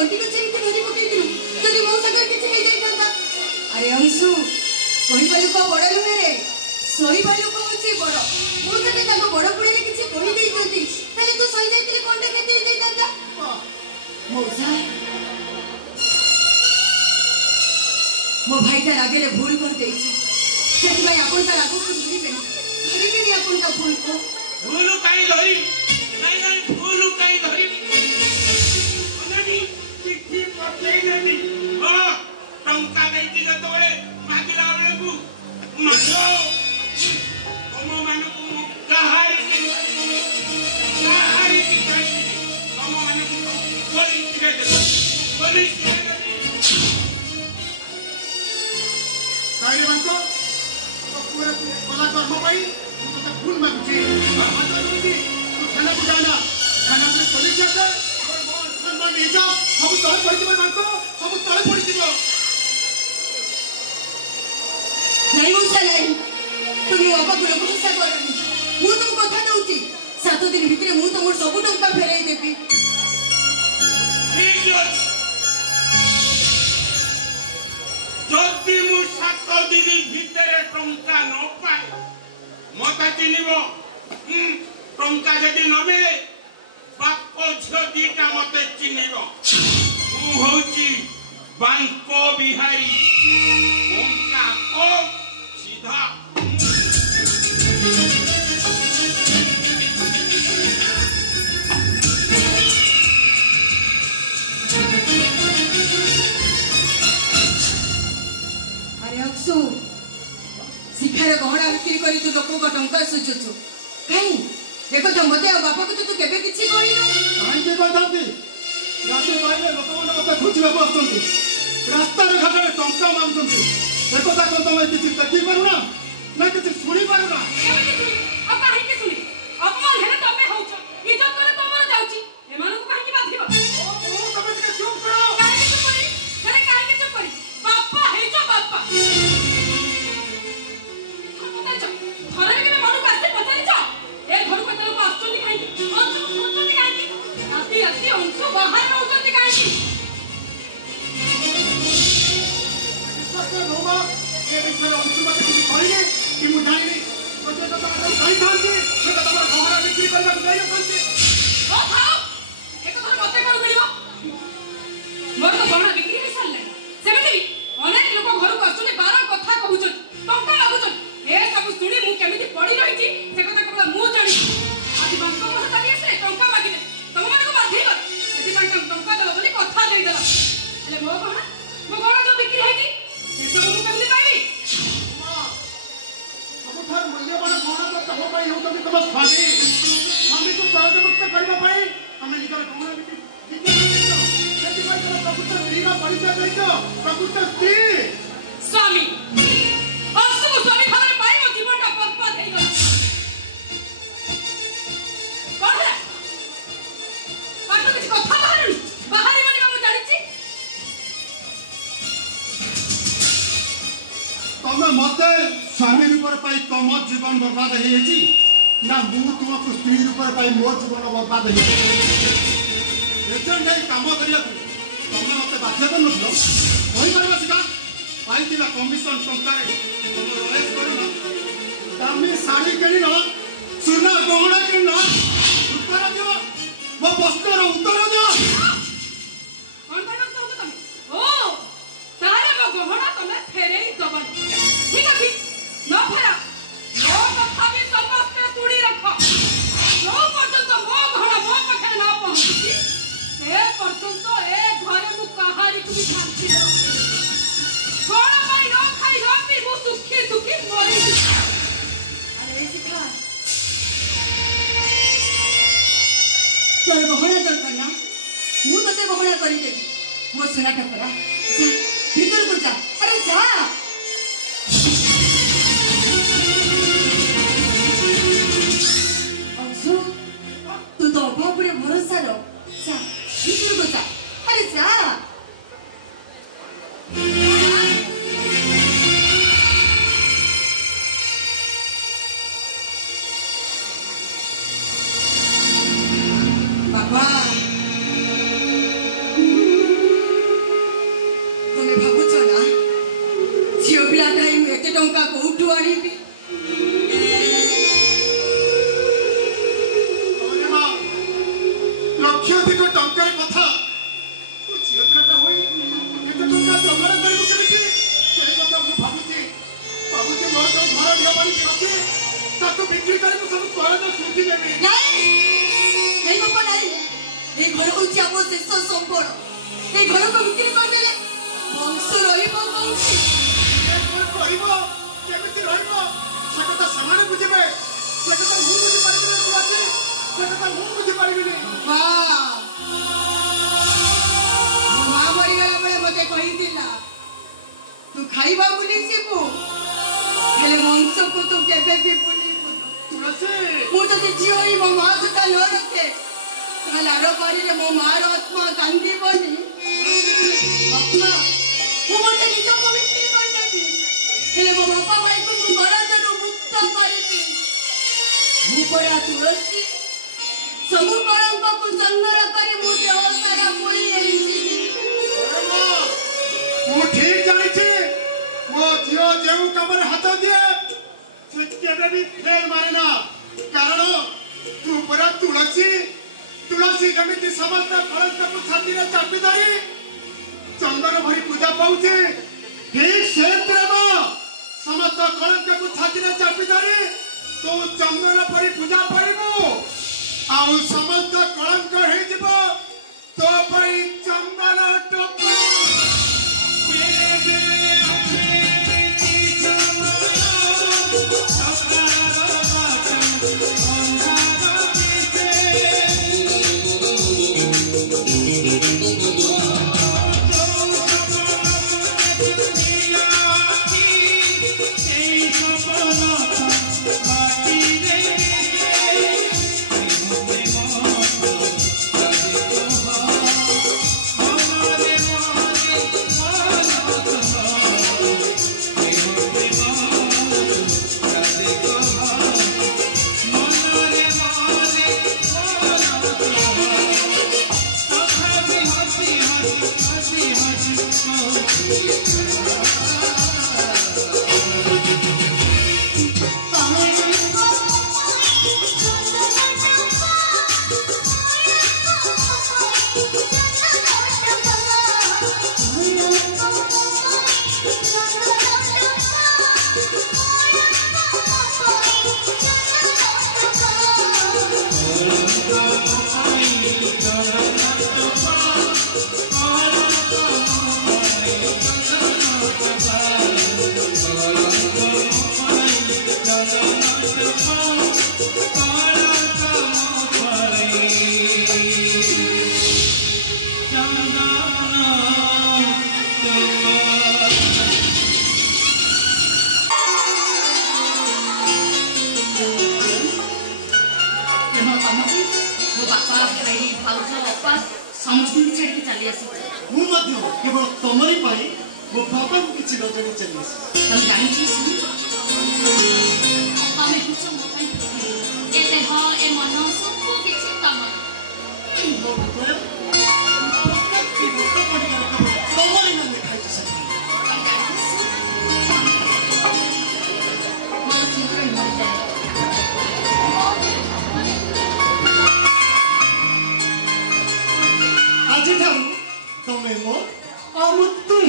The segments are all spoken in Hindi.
तंटी को जेमती धरी पकईलु जदि मो सागर किछि हे जाइतांता। अरे अंशु कहिबा लोक बड़ नुहे रे सहीबा लोक होछि बड़। मो जदि ताको बड़ पुळे किछि कहि देइतंती ताले तू सही जाइतिले कोनटा केति हे जाइतांता। मौसा मो भाईटा रागे भूल कर देइछि सेति आपण का लागू को धरिबेनी आपण का भूल को भूल काई धरी नहीं भूल काई धरी अननी चिट्ठी पठेइलेनी ओ टंका देइति जतबेले मागिला बेले को मागो तम माने को कहाई की कहाई तम माने को बोली के दे बोली काई मानको पूरा कला कर्म पाई तो भूल मांगुची तू थाना को जाना थाना में पुलिस आसे और सम्मान ले जा सब तळे पड़ी जीव मानको सब तळे पड़ी जीव नहीं मुसा नहीं तुम्हें अबगुल भरोसा करनी मु तुम कथा दउची 7 दिन भितरे मु तुम सब टंका फेराई देबी। ठीक अछि जदि मु 7 दिन भितरे टंका न पाए मत चिन्ह टंका जदि न मिले बाप झियो दीटा मत चिन्ह हूँ बांको बिहारी टंका को सीधा अरे अक्सु शिखार गहना बिक्री करी तू लोक टंका सुझुचु कहीं एक तो मते बापा को तू केबे किछि कहिनु काहे के कहतांती रास्ते पाइले लोक मन मते खोजिबा बसतंती रास्ता रे घाटे टंका मांगतंती देखो ता कोन तमे किछि देखि पारु ना किछि सुनि पारु ना अब काहे के सुनि अपमान हेले तमे होछ इज्जत करे तमर जाउची एमानु को काहे की बाधियो ओ तमे के चुप करो काहे के चुप करी करे काहे के चुप करी बापा हे जो बापा थरे के मनु पासे पचारि छ ए घर को तलो आछोंती काहे अंशु खोजोंती काहे राती राती अंशु बाहर रहउतंती काहे सत्य होगा ये विषय अंशु मते किछि कहिए कि मु जानिनी मते तो कहि थांती से तो तमर गहना बिक्री करबा को नहीं थांती ओ खाओ एक धर मते कोन मिलिबो मोर तो गहना बिक्री हे सारले सेमिति अनेक लोक घर को आछुनी 12 कथा कहउछन टंका लागुछन ए सब सुनी मु केमिति पड़ी रहिची से कथा केवल मु जानि आज बांको मत ताली से टंका मागिले तम माने को बाधी कर एति बांको टंका दलो बोली कथा देई दला एले मो गहना जो बिक्री है की से सब मु केमिति पाइबी सबथार मूल्यवान गहना तो तम पई होतबी तम स्वामी को कर्ज मुक्त करबा पई हमें निकर गहना बिक्री यदि भाई तम प्रभुत्व स्त्री का परिचय दैतो प्रभुत्व स्त्री स्वामी अंशु को स्वामी भाବରେ पाई मो जीवनटा बर्बाद हेई गला कोन है पाटो किछ कथा बाहरनी बाहरी माने हम जानि छी तमे मते स्वामी रूप पाई तम जीवन बर्बाद हेई छी ना मु तुमको स्त्री रूप पाई मो जीवन बर्बाद हेई एजेंट है काम करिया तमे मते बाध्य कर नथलो होई परबा सिका पाई दिला कमिशन टंकारे तमे रेस करना दामी साड़ी किन सुना गहना किन उत्तर दियो मो प्रश्नर उत्तर दियो कोन कहना चाहत तमे ओ तारे मो गहना तमे फेरेई दबन ठीक अछि न फेरा मो कथा भी समस्त सुनी रख जो पर्यंत मो गहना मो पाखे ना पहुंची ए पर्यंत ए घरे मु कहारी को भी शांति दे कोन पाई न खाई न पी मु सुखी सुखी मरी अरे शिखा तोर गहना दरकार ना मु तते गहना करी देबी मो सुना ठकरा जा भीतर को जा अरे जा अंशु तू तो अभाव पर भरोसा रो जा भीतर को जा अरे जा बाबा आनिबी लक्षाधिक टंकार कथा झील पिलाटा हो टंका जमाना करू केमिति से कथा मु भाबुची मोर तो घर लिया बारी अच्छे ताको बिक्री कर सब कहना सुझी देबी नहीं बाबा नहीं ए घर को जाबो शेष संबळ ए घर को बिक्री कर देले वंश रहिबो वंश कहबो केमिति रहबो से कथा समान बुझबे से कथा मु बुझी पारिबे बुआती से कथा मु बुझी पारिबे वाह मां मरी गला बळे मते कहि दिला तू खाइबा बुली सिबो हेले वंश को तू केबे भी बुली तुलसी मु तो जियोई मो मां सुता न रखे लारो पारी रे मो मार आत्मा कांदी बनी आत्मा मु मते निज को बिक्री कर देबी हेले मो बापा भाई को मु बरादर मुक्त करबी मु परा तुलसी सबु कलंक को संग्रह करे मु देह सारा कोई एंजी मु ठीक जानि छी मो जियो जेउ कमर हाथ दिए से केबे भी फेल मारेना कारण तू परा तुलसी जमिति समस्त कलंक को छाती रे चापी धरी चंदन भरी पूजा पाउछे ठीक से प्रेम समस्त कलंक को छाती रे चापी धरी तो चंदन भरी पूजा पाइबो आउ समस्त कलंक हे जिवो तो पई चंदन टोपी केवल तमरी पाई वो बाबा को किसी नजर नहीं चली तुम जानी चीज हमें कुछ मोटा ये ते हो ए मनो सब को किसी काम तमरी ना दिखाई तो सकती मन सिंह मर जाए आज ठारू तमे मो अमुतुम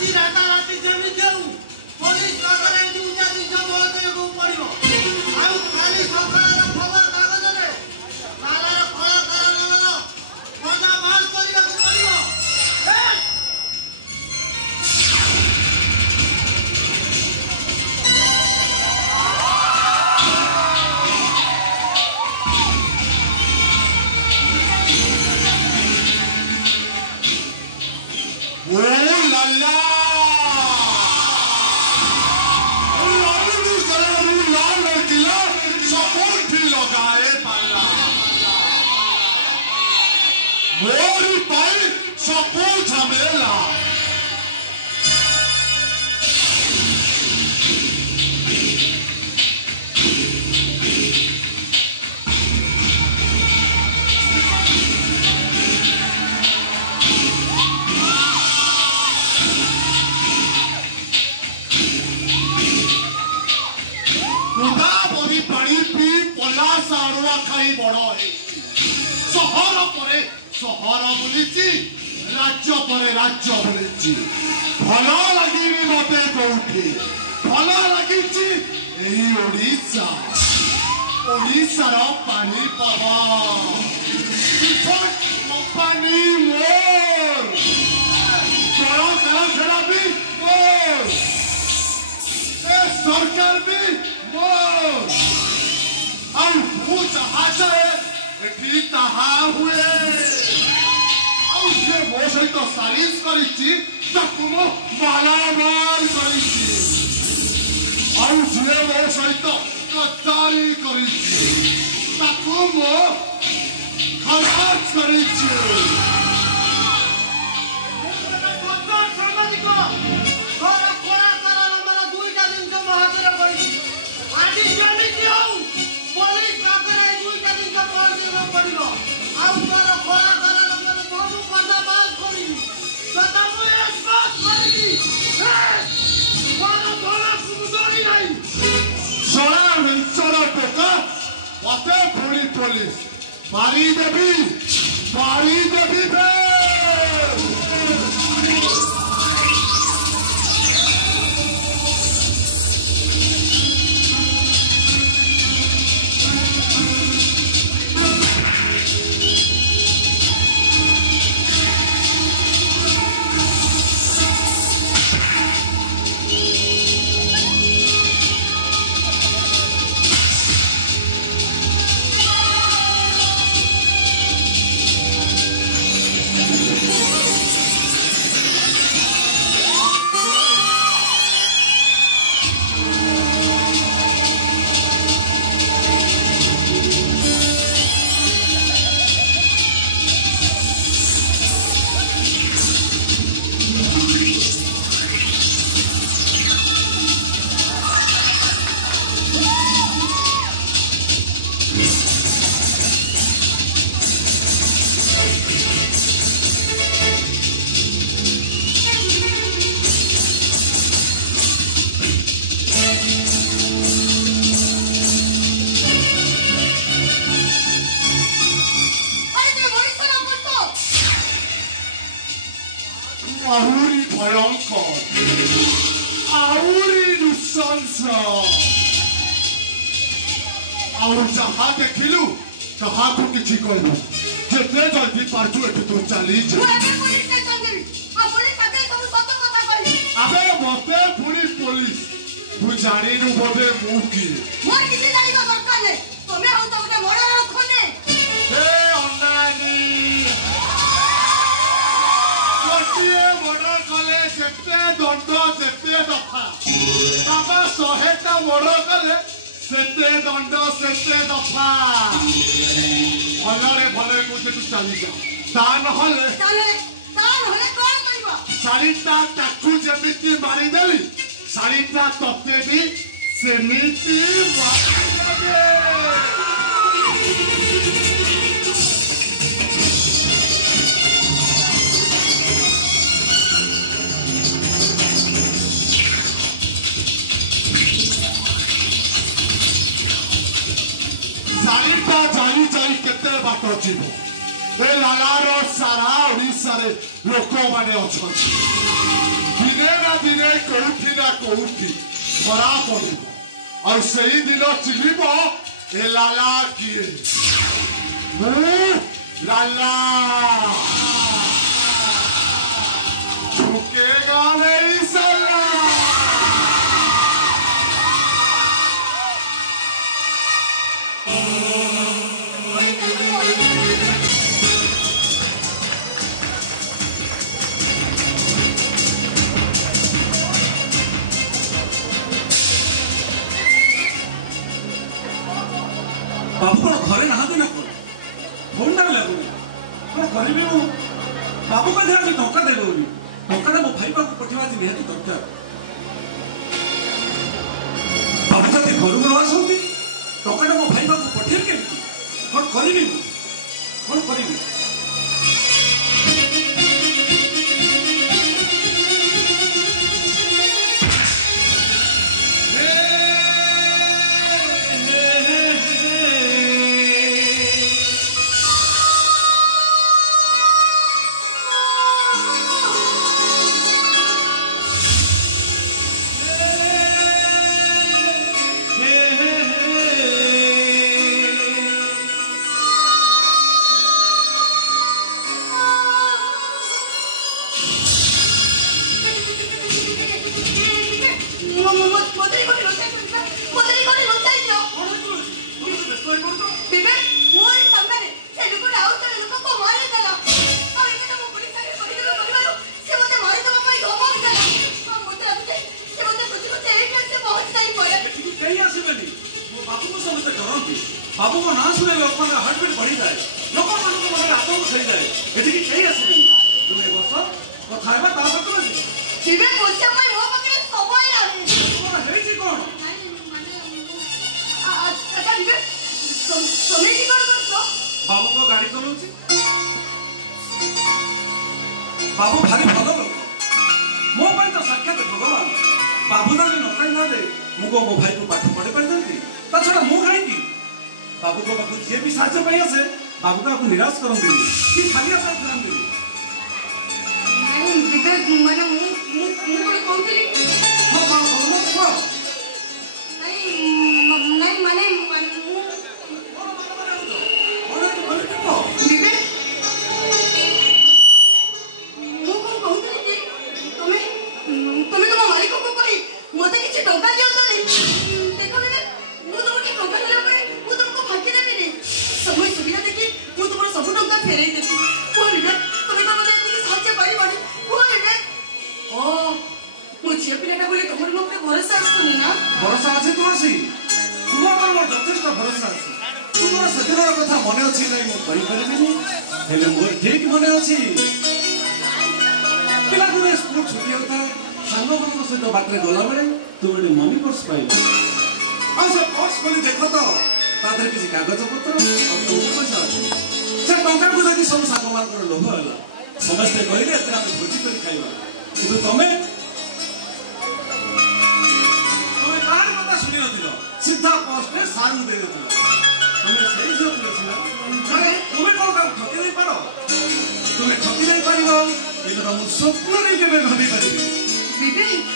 ଆଜି ରାତାରାତି ଯେମିତି ହଉ ପୋଲିସ ନଗରରେ ଦୁଇଟା ଜିନିଷ ମୋ ଦେହକୁ ପଡ଼ିବ। ଆଉ କାଲି ସକାଳର ଖବର କାଗଜରେ କାଳର କଳାକାରଙ୍କର ମଜା ମାଲ କରିବାକୁ ପଡ଼ିବ। मोरी पाई सबू झमेला गोदावरी पानी पी पला सारुआ खाई बड़ सहर पर सहर बुली राज्य पर राज्य बुली भल लगे मत कौटी भल लगी ओडिशार पानी पवन कंपानी मोर सरकार भी मोर सरकार भी मोर जहा चाहे ताहा हुए मो सहित सालिश करी मालामाल करी मो सहित गद्दारी करी खराज करी मते पुणी पुलिस मारी देवी आहुरी भयंकर आहुरी नृशंस जहा देखिलु कहा को किछि कहलु जेते जल्दी पाछू एठु तो चली जा अबे मते पुलिस तू जानी नु बोले मु की मोर किछि जानी का दरकार नै तमे हो तो गोटे बड़ रखने ए अन्नानी कोटिए बड़ कले सेते दंड सेते दफा बाबा 100टा बड़ कले सेते दंड सेते दफा भलरे भलरे मुझे तू चली जा ता नहले कोन करबो सारिता ताकू जेमिति मारी देली सारिता तते भी सेमिति मारी सारिता जाई जाई केते बाट जीव ए लालार सारा ओडिशा रे लोक माने अछंती दिने ना दिने कोउठी ना कोउठी धरा पड़िबो और सही दिन चिलिबो ए लाला किए लाला झुकेगा नहीं साला बाबू कौन घरे नहाते ना कौन फोन ना लगुनि कौन करिबे मु बाबू का ध्यान टंका देबे बोली टंका ना मो भाई बाबू पठिवा जे निहाती दरकार बाबू जति घरु न आसोती टंका ना मो भाई बाबू पठिर के कौन करिबे मु कौन करिबे बाबू को ना सुने लोग हार्ट बीट बढ़ी जाए लोक मान मन आतंक खेल जाए ये कहीं आसबे तुम बस कथा है ता सत जीवे पोछा पर हो पके समय आ हे जी कौन अच्छा जीवे तुम्हें की करछो बाबू को गाड़ी चलाउछि बाबू भारी भलो लोक मो पर तो साक्षात भगवान बाबू दानी न कहि ना दे मुको मो भाई को पाठ पढ़े पारथि ता छडा मु काई की बाबू को बाबू जे भी साहाय्य पाई आसे बाबू का आपको निराश करन देनी कि खाली आपका ध्यान देनी नहीं विवेक माने मु कोनथली हां हां हां नहीं माने विवेक मु कोन कहथली कि तुम्हें तुम मालिक को करी मते किछि टंका दियो तो देखो विवेक मु तुमके टंका दिला परे मु तुमको फाकी देबी समय सुविधा देखि मु तुमर सब टंका फेरई देबी कोन विवेक तुम्हें तो मते एतिके साहाय्य पाई बानी कोन विवेक ओ मु झियो पिलाटा बोली तुमर लोक पे भरोसा आछनी ना भरोसा আছে तुलसी तुमर पर मोर যথেষ্ট ভরসা আছে तुमर सदिनर कथा मने अछि नै मु कहि परिबिनी हेले मोर ठीक मने अछि पिला दिने स्कूल छुट्टी होता सांग मन सहित बाटरे गला बेले तुम मनी पर्स पाइल आ से पर्स खोली देखो तो तादर किसी कागज पत्र और तुम पैसा अछि से टंका को देखि सब सांग मान कर लोभ होला समस्त कहिले एतरा में भोजी करी खाइबा किंतु तमे कार कथा सुनि नथिलो सीधा पोस्ट में सारू दे देथिलो तमे सही जो लेछिला अरे तुमे कोन काम ठके नै पारो तुमे ठकी नै पारिबो ए कथा मु स्वप्न रे केबे भाबी पारिबी विवेक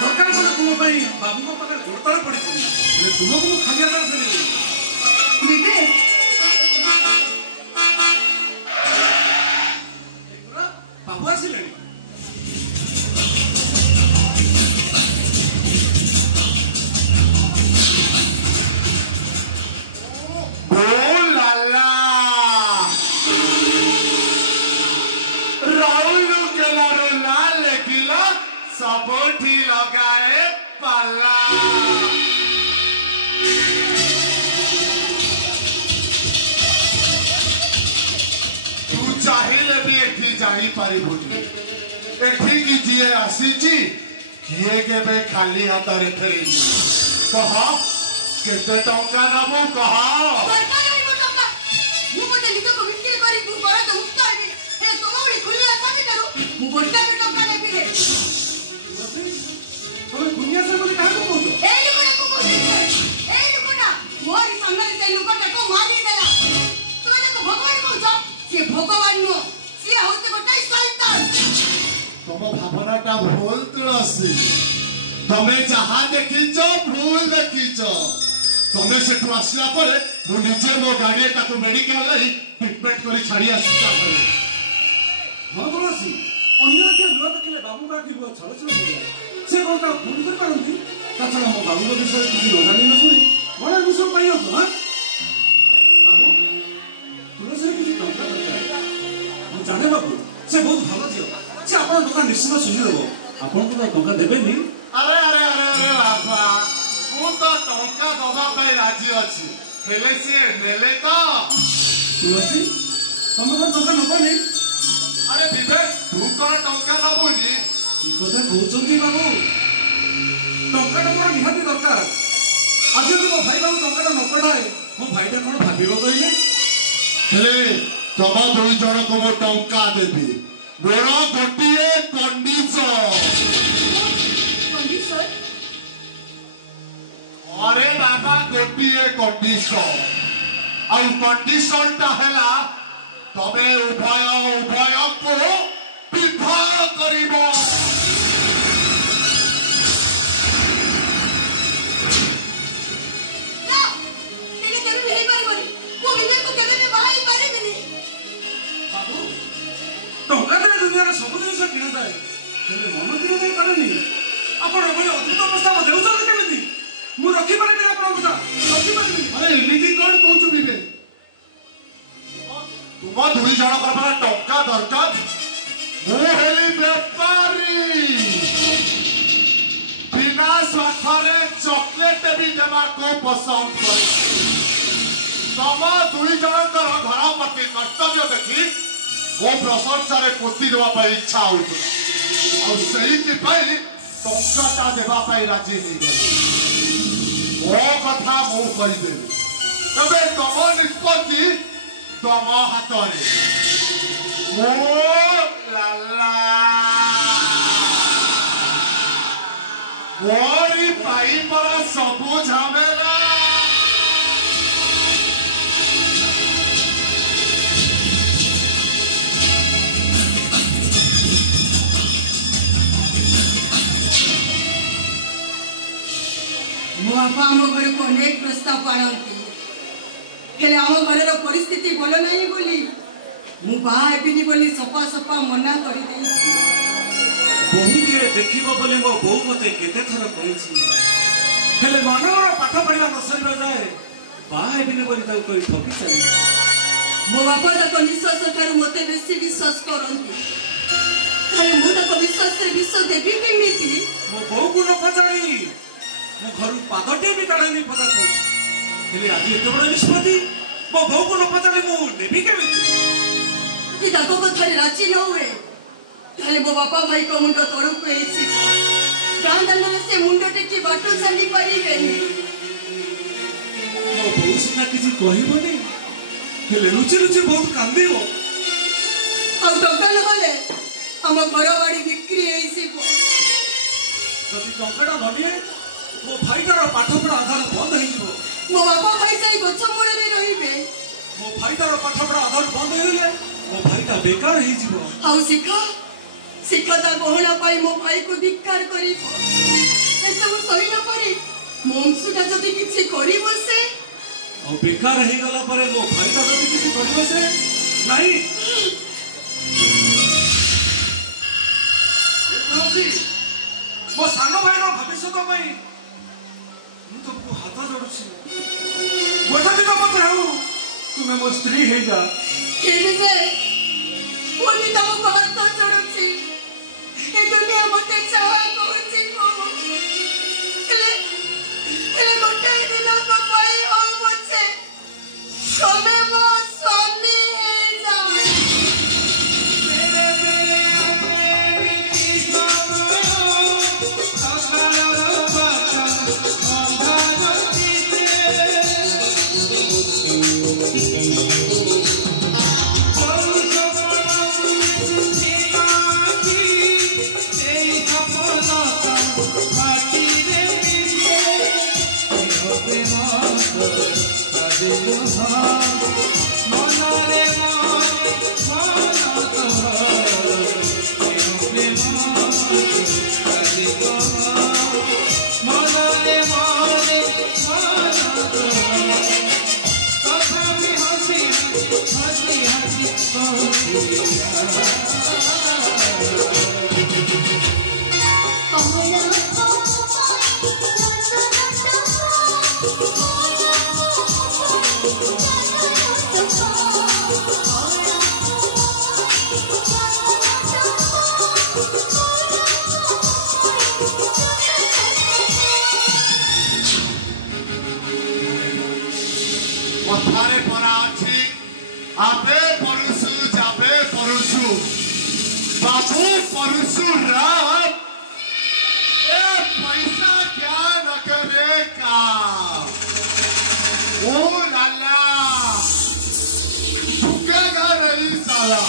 दरकार पड़े तुम भाई बाबू को पाकर गोड़तले पड़ी तुमको मु खाली आकर फेरी विवेक बाबू आसिले सबोठी लगाए पाला तू चाहिए भी एठी जानी पारी भूली एठी की जिए आसीची किए के बे खाली हाथ रे फेरी कह केते टंका नबो कह सरकार नहीं बोलता मु मते निको को बिक्री करी तू करे तो मुक्त आबी ए तोमोड़ी खुली आसा भी करू मु गोटा में टंका नहीं पिले तमे दुनिया से बोली काहे को बोलतो ए लोकटा को मोरी सामने से लोकटा को मारी देला तो भगवान नुह सी होते गोटे शैतान तुम भावनाटा भूल तुलसी तमे जहा देखीच भूल देखीच तमे सेठू आसला परे मु निजे मो गाड़ी ताको मेडिकल लाई ट्रीटमेंट करी छाड़ी आसीता परे हाँ तुलसी अन्य के नुआ देखिले बाबू का की छल छल हो जाए से कोनटा भूल कर पारंती ता छला मो बाबू के विषय किसी न जानि न सुनी बड़ा विषय पाई हो हां बाबू तुलसी की टंका दरकार मु जाने बाबू से बहुत भलो दियो से आपन दुकान निश्चित सुझी देबो आपन को टंका देबेनी अरे अरे अरे अरे बाबा मु तो टंका दबा पाई राजी अछि हेले से नेले तो तुलसी तुम को टंका न पानी अरे विवेक तू कौन टंका दबुनी की কথা कहउचंती बाबू टंका मोर निहाती दरकार आज जदि मो भाई बाबू टंका न पठाए मो भाईटा कोन भाबिबो कहिले हेले तबा दुई जण को मो टंका देबी मोर गोटिए कंडीशन कंडीशन अरे बाबा गोटिए कंडीशन आ कंडीशन ता हैला तबे उभय को विवाह करिबो ना तेरे केबे नहीं पारबनी वो विवेक को केबे भी बाहाई पारेबनी बाबू टंका दे दुनिया रे सब जिनिस किना जाए हेले मन किना जाय पारेनी आपण एभली अद्भुत प्रस्ताव देउछन केमिति मु रखि पारे के आपण କଥା रखि पारेनी अरे इमिति कोन कहू बिबे तुम दुई जण कर टंका दरकार मु हेली व्यापारी बिना स्वार्थरे चॉकलेट भी देवा को पसंद कर तम दुई जण घर प्रति कर्तव्य देखी वो प्रशंसा रे पोती देवा इच्छा होता और सही टंका देवा राजी नहीं गली मो कथा मु करदेवी तबे तम निष्पत्ति तम हाथ मोरी पाई पर सबू झमेला मो बापा आम घर को अनेक प्रस्ताव आणती हेले आम घर परिस्थिति भल नहीं बोली मु बाहा हेबिनी बोली सफा सफा मना कर बहु दिए देखिबो बोले मो बहु मते केते थर कहिछि हेले मनर पाठ पढिबा न सरिबा जाए बाहा हेबिनी बोली ताऊ कोई ठकी चली मो बापा तक निश्वास ठार मते बेसी विश्वास करंती खाली मु तक विश्वास से विश्वास देबी केमिति मो बहु को न पचारी मो घर पादटे भी काढनी पता को हेले आज एते बड़ निष्पत्ति मो बहु को न पचारी मु नेबी केमिति कि ताको को थरे राची न हुए ताले मो बापा भाई को मुंडो तोड़ को एछि गां दान से मुंडो टेकी बाटो चली परिबेनी मो बहु सुना किछि कहिबोनी हेले रुचि रुचि बहुत कांदिबो आ टंका न होले हम घर बाड़ी बिक्री हेइसिबो जदि टंकाटा ननिए मो भाईटार पाठपढ़ा आधार बंद हो मो बापा भाई साई गछ मूल रे रहिबे मो भाईटार पाठपढ़ा आधार बंद होइले मो भाईटा बेकार हेइ जिवो हाउ शिखता गहना पाई मो भाई को धिक्कार करिबो ए सब सहिला परे मोमसुटा जदि किछि करिबो से और बेकार हेइ गला परे मो भाईटा जदि किछि करिबो से नाही ए मो सानो भाईर भविष्यत पई मु तुमको हाथ जोड़ुछि गोटा दिन पत्र हो तुमे मो स्त्री हे जा केबे बोली तमको हाथ जोड़ुछि ए दुनिया मते चाहा कहछि को ele गोटे दिन को पाई हो मुझे कबे मो स्वामी हे जाए Hey, कथारे परा अछि आबे परसु जाबे परसु बाबू परसु राम ए पैसा क्या न करे काम ओ लाला झुकेगा नहीं साला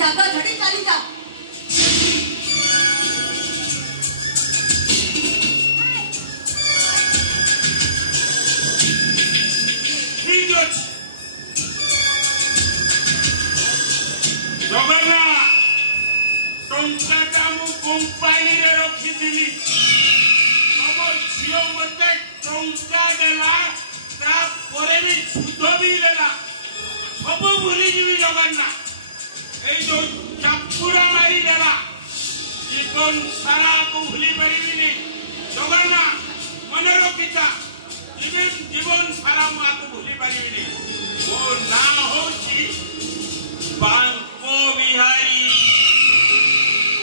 जागा झड़ी चाली जा ଟଙ୍କାଟା ମୁଁ କମ୍ପାନୀରେ ରଖିଥିଲି ତମ ଝିଅ ମତେ ଟଙ୍କା ଦେଲା ତାପରେ ବି ସୁଧ ବି ଦେଲା ସବୁ ଭୁଲିଯିବି ଜଗନ୍ନାଥ এই যে চাপুড়া মারি দেলা জীবন সারা কো ভুলি পারিবিনি জগন্নাথ মনে রখিতা জীবন সারা মু আকো ভুলি পারিবিনি ও না হচ্ছে বাঙ্কো বিহারী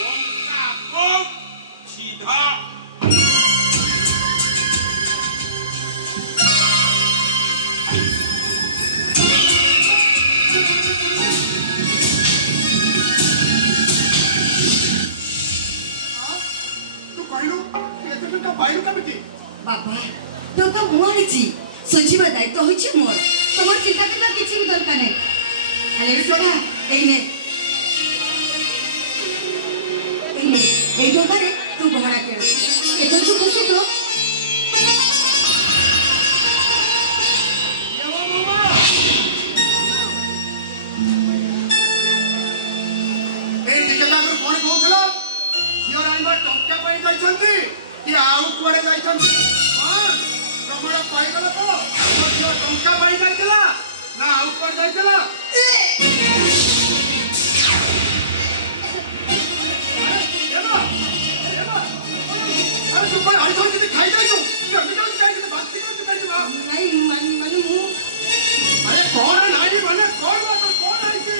ওমকা কো সিধা बाबा टका मुआची सजीवा दायित्व होची मोर तमर चिंता करना किछि भी दरकार नै अरे सोना एने ए टका रे तू भड़ा के एतो तू बसे तो ए टिकटा को कोन कहउथला सियो राइबा टक्का पई जाइछंती कि आउ कुआडे जाइछंती हां प्रमाण पाई गला तो सियो टक्का पई जाइछला ना आउ कुआडे जाइछला अरे तू पर हर कोई खाई जाइयो कि हम जाई के बात की कर बा नहीं माने मु अरे कौन नहीं माने कौन बात कौन है के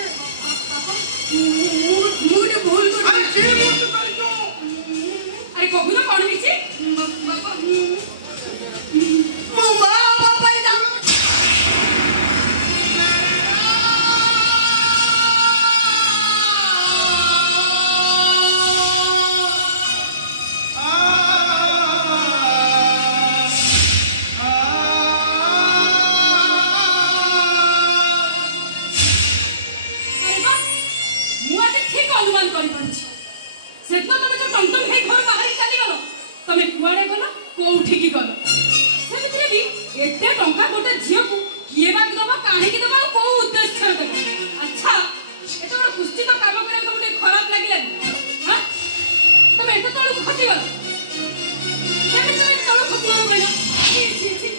मुझे भूल कर अरे की भूल कर जो अरे कहू ना कौन मिसी बाबा मु बाबा जाऊ अनुमान कर से तुम जो टमटम हे घर बाहर चली गल तुम कुआड़े गल कोठी की गल से भी एते टंका गोटे झियो को किए बाक दबा काहे की दबा को उद्देश्य दबा अच्छा एते बड़ कुस्ती तो काम करे तुमके खराब लागिला हां तुम एते तळु खसी गल केमे तुम तळु खसी गल कहना छी छी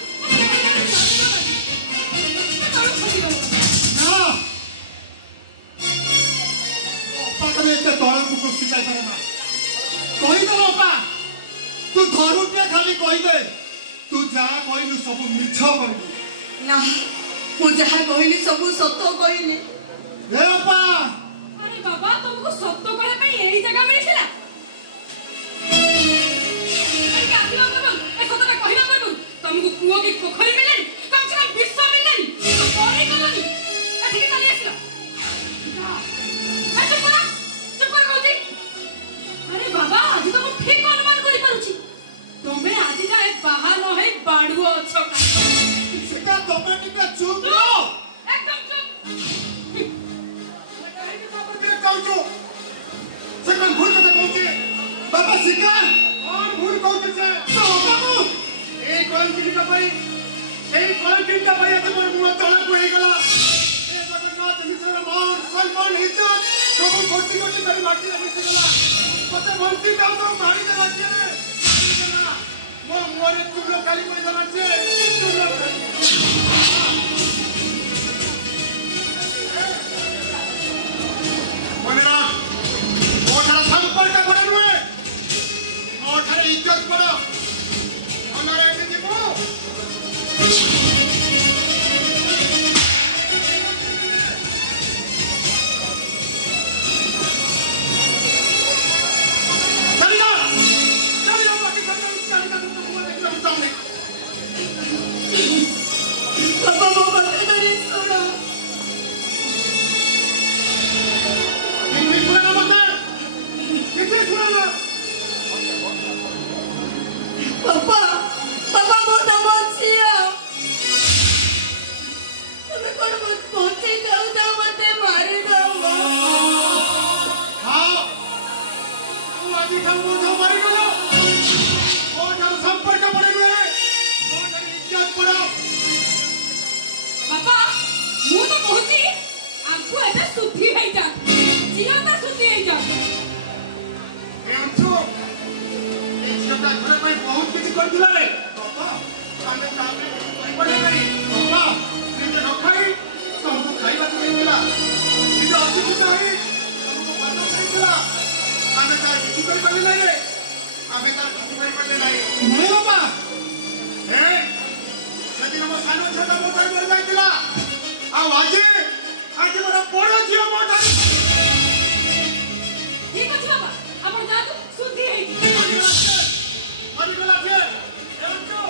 तळु खसी गल ना पाकले ते तळ को कुस्ती जाय पारे ना कहि दे बापा तू धरू के खाली कहि दे तू जा कहिलु सब मिछ कहिलु ना मु जहा कहली सब सत्य कहली ए बापा अरे बाबा तुमको सत्य कहले पे एही जगह मिलिथिला अरे का दिलो न ए सतटा कहिला करबु तुमको कुओ की पोखरी मिलनी कम से कम विश्व मिलनी तो कोरी कलनी एठी के चली आसिला चुप कर कहूची अरे बाबा आज तो मैं ठीक अनुमान करि पारुची तुमे आज जाए बाहा न है बाडुओ अछो का सेका तमे टिका चुप रहो एकदम चुप काहे के बाबा के कहू से कोन भूल के कहूची बाबा शिकार कौन भूल कहू से तो बाबू ए कोन की का भाई ए कोन की का भाई तो मोर तला को हे गला ए जगन्नाथ मिश्र मान सलमान इज्जत सब भर्ती करके मेरी माटी लगी गला पता भर्ती का तो मारी दे बाकी रे वो मोरे तुम लोग खाली कोई समझ से तुम लोग बोलेना वो जरा संपर्क करो रे और थारे इज्जत करो हमारे के देखो ता घर पे बहुत किसी कर दिला रे बाबा आने तामे कोई पड़े नहीं बाबा निजे न खाई तुमको खाइबा देला निजे अच्छी कुछ है तुमको पानो देला आमे तार किसी कर पाले नहीं रे आमे तार किसी कर पाले नहीं नहीं बाबा ए सदिन मो सानो छटा मोबाइल मर जाइतिला आ आज मोर बड़ झियो मोटा ठीक अछि बाबा आपण जातु सुधी हेई मरी गला छे एउचो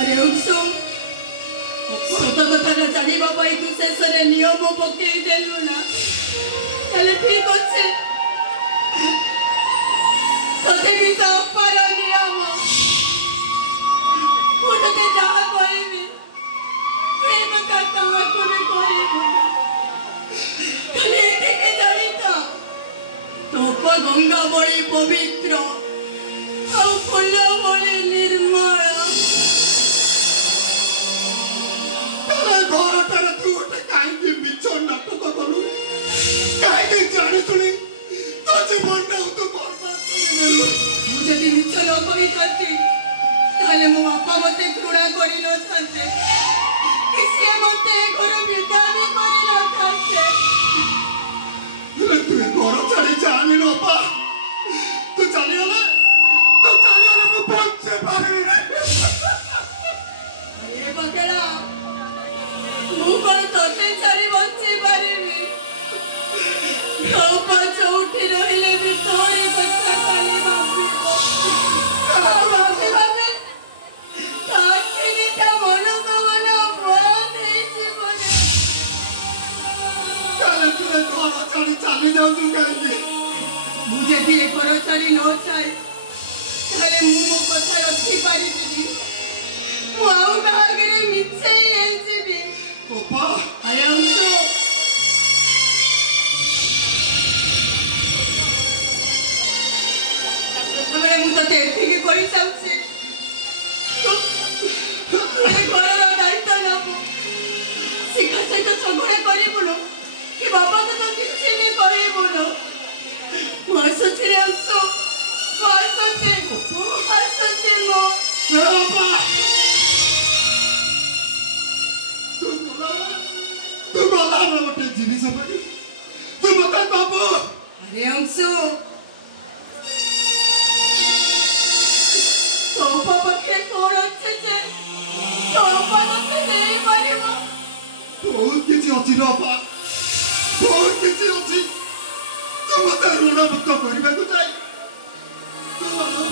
अरे सत कथा जानिबा पाई तू शेष रे नियम पकेई देलु ना चले ठीक अच्छे तते भी तो अपार नियम उठते जहाँ कहबी से कथा तमा कोने कहबो खाली एटिके जानी तो गंगा बड़ी पवित्र और फूल बड़ी निर्मल घर तार तू गोटे कहीं मिछ नाटक कलु कहीं जानी शुणी तो जीवन तू मुझे मिछ न कही ताले मो बापा मते घृणा करी न थाते किसी मते घर विदा भी करी न थाते तू घर छाड़ी जानी न पा तू चलिगला मैं बचे पारिबी अरे बकेला मु कोन तते छाड़ी बचे पारिबी तो चौठी रहिले भी तोरे कथा खाली भाबिबो भाबे भाबे ताकि ता मन को मन बहुत है जीवन ताले तू घर छाड़ी चली जाऊ तू कहीं मुझे भी एक घर छाड़ी न चाहे ताले मु मो कथा रखी पारिबी मु आउ कागरे मिछे एजिबी ओपा अरे अंशु हमरे मुझे देखी कोई समझे मेरे घरर दायित्व नबो शिखा सहित झगड़ा करिबुनो कि बाबा तो किसी नहीं करिबुनो मासचे अंशु मासचे मो बाबा तू गला गोटे जिनिस तू मत बाबू अरे अंशु तोपा पक्षे कौन अच्छे छे तोपा मते नहीं पारिबो बहुत किसी अच्छी बाबा बहुत किसी अच्छी तू मत ऋण मुक्त करबे को चाहि तू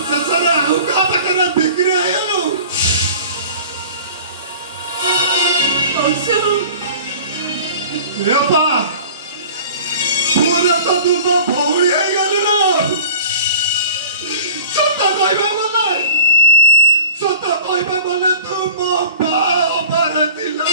संसार आउ का पाखरे बिक्री आयलो अंशु बाबा पूरे तो तू तो भौड़ी है गलु ना सत्ता कहबा बोले तू मो बा ओपर दिला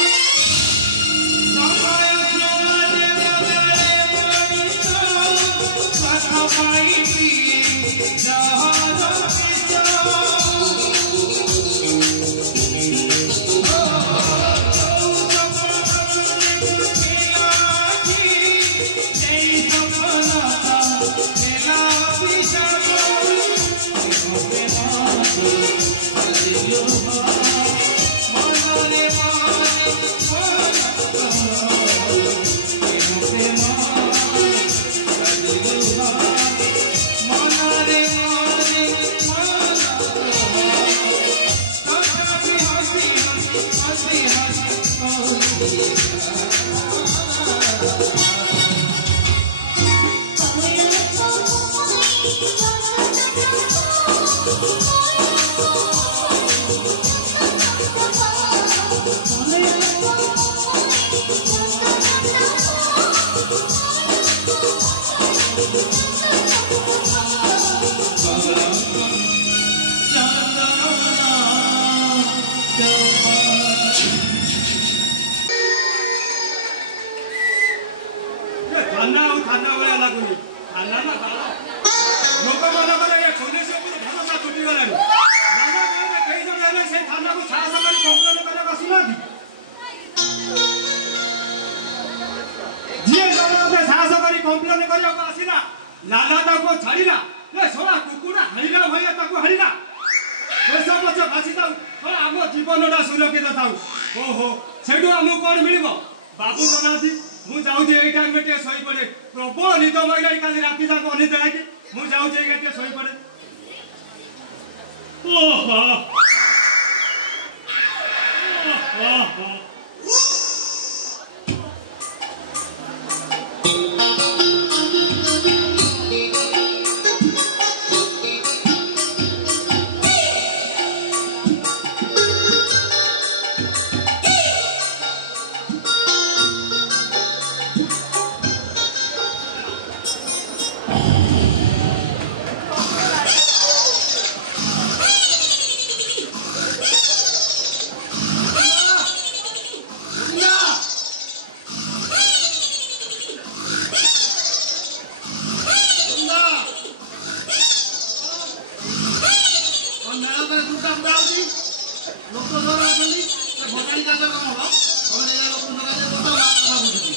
लाला ताको छाड़ीला ए सोला कुकुड़ा हरिला भैया ताको हरिला बस बस फासी जाऊ थोड़ा आम जीवनटा सुरक्षित थाऊ ओहो सेठू आमको कौन मिल बाबू तो नाथी मु जाऊँ ये टाइम में टे सही पड़े प्रबल निद महिला काली राति जाक अनिद्रा है मु जाऊँ ये टे सही पड़े ओहो ओहो ଲୋକ ଧର ଅଛନ୍ତି ସେ ଭସାଣି ଚାଷ କଣ ହବ ତମେ ନେଇ ଲୋକ ଧରାଯାଏ କଥା ବୁଝୁଛି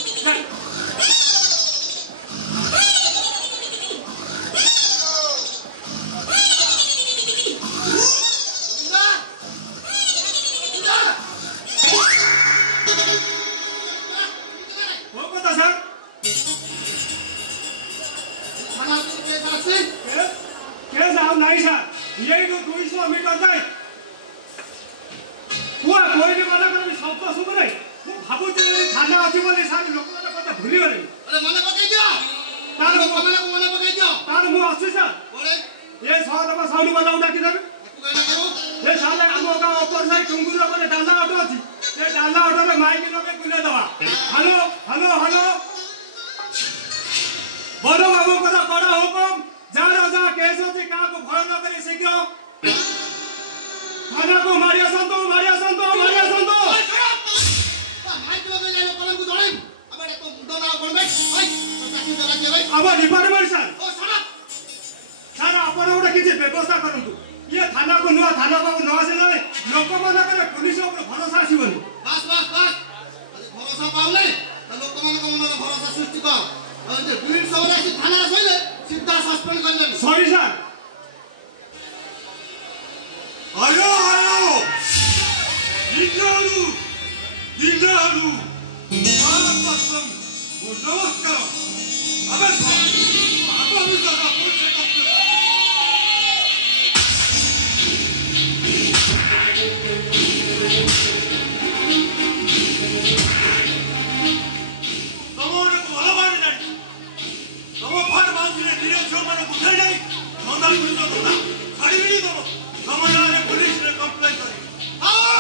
नहीं सर यही तो 200 मीटर जाए पुआ कोई भी मना कर शब्द शुभ नहीं मु भाबु थाना अछि बोली सारी लोक कथा भूली गले अरे मने पकई दियो तार कमला को मने पकई दियो तार मु अछि सर ओरे ये सौदमा साउंड वाला उठा कि देबे तू कहना करू ये साला हम का ऊपर साइड टुंगुर पर डाला ऑटो अछि ये डाला ऑटो रे माइक लगे कुले दवा हेलो हेलो हेलो बड़ो बाबू करा बड़ा हुकुम जा राजा केस अछि का को भय न करे शीघ्र थाना को मारिया संतो मारिया संतो मारिया संतो माइक लगे जाने कलम को जणाई अब एटा तो मुंडो ना कोनबे ओय तो चाची दला के भाई अब डिपार्टमेंट सर ओ सर सर आपण ओटा किछि व्यवस्था करंतु ये थाना को नुआ थाना को न आसे लोक मन करे पुलिस ऊपर भरोसा आसीबनी बस बस बस भरोसा पाउले तो लोक मन को मन भरोसा सृष्टि कर और जे बीर सबरा से थाना आसले सीधा सस्पेंड कर देबे सॉरी सर आयो आयो दिनालू दिनालू पापम वो नमस्कार अबे पापा भी जगह पहुंचे तमोने को वाला बाण नहीं तमो फाड़ बांधले धीरे छो माने बुझाई नहीं नंदा कुछ तो ना छाड़ी नहीं तमो तमना ने पुलिस ने कंप्लेंट करी आओ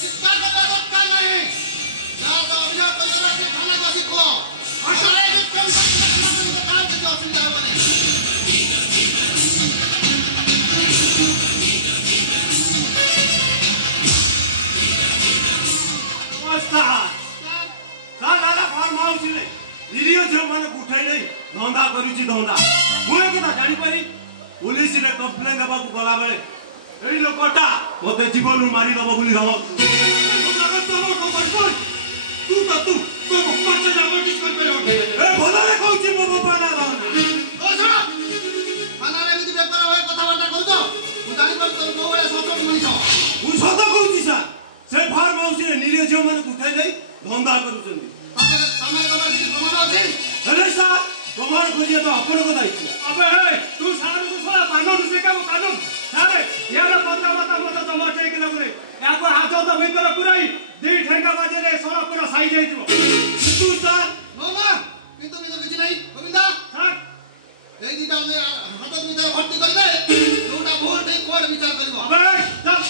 शिक्षा का रखता नहीं ना तो बिना तो जरा के थाना को सिखो असाले के कम से कम काम के जो सुविधा बने वास्ता साला फार्म हाउस ले निरीह जो माने उठाई नहीं धंदा करिछि धंदा मुए केता जानि पारी पुलिस ने कंप्लेंट दबा को गला बेले एई लोकटा ओते जीवन मारी दबो बोली दबो तू पक्का जाबो किस कर पे ए भला रे कहउछि मो बाबा ना ओ सुनो थाना रे मिति पेपर होय कथा वार्ता करू तो मु जानि पर तो कोवळे सतो मनिछ मु सत कहउछि सर से फार्म हाउस रे निरीह जो माने उठाई नहीं धंदा करूछन्ती समय कबर की प्रमाण अछि अरे सर प्रमाण खोजिए तो अपन को दायित्व अबे हे तू सारे को सारा कानून से का कानून सारे यार पता मत तम ठीक लगरे याको हाथ तो भीतर पुराई दी ठेका बाजे रे सोना पूरा साई जाई दिबो तू सर मामा किंतु भी तो किछ नहीं गोविंदा सर एई दिटा हाथ भीतर भर्ती करले जोटा भोर दे कोड विचार करबो अबे चल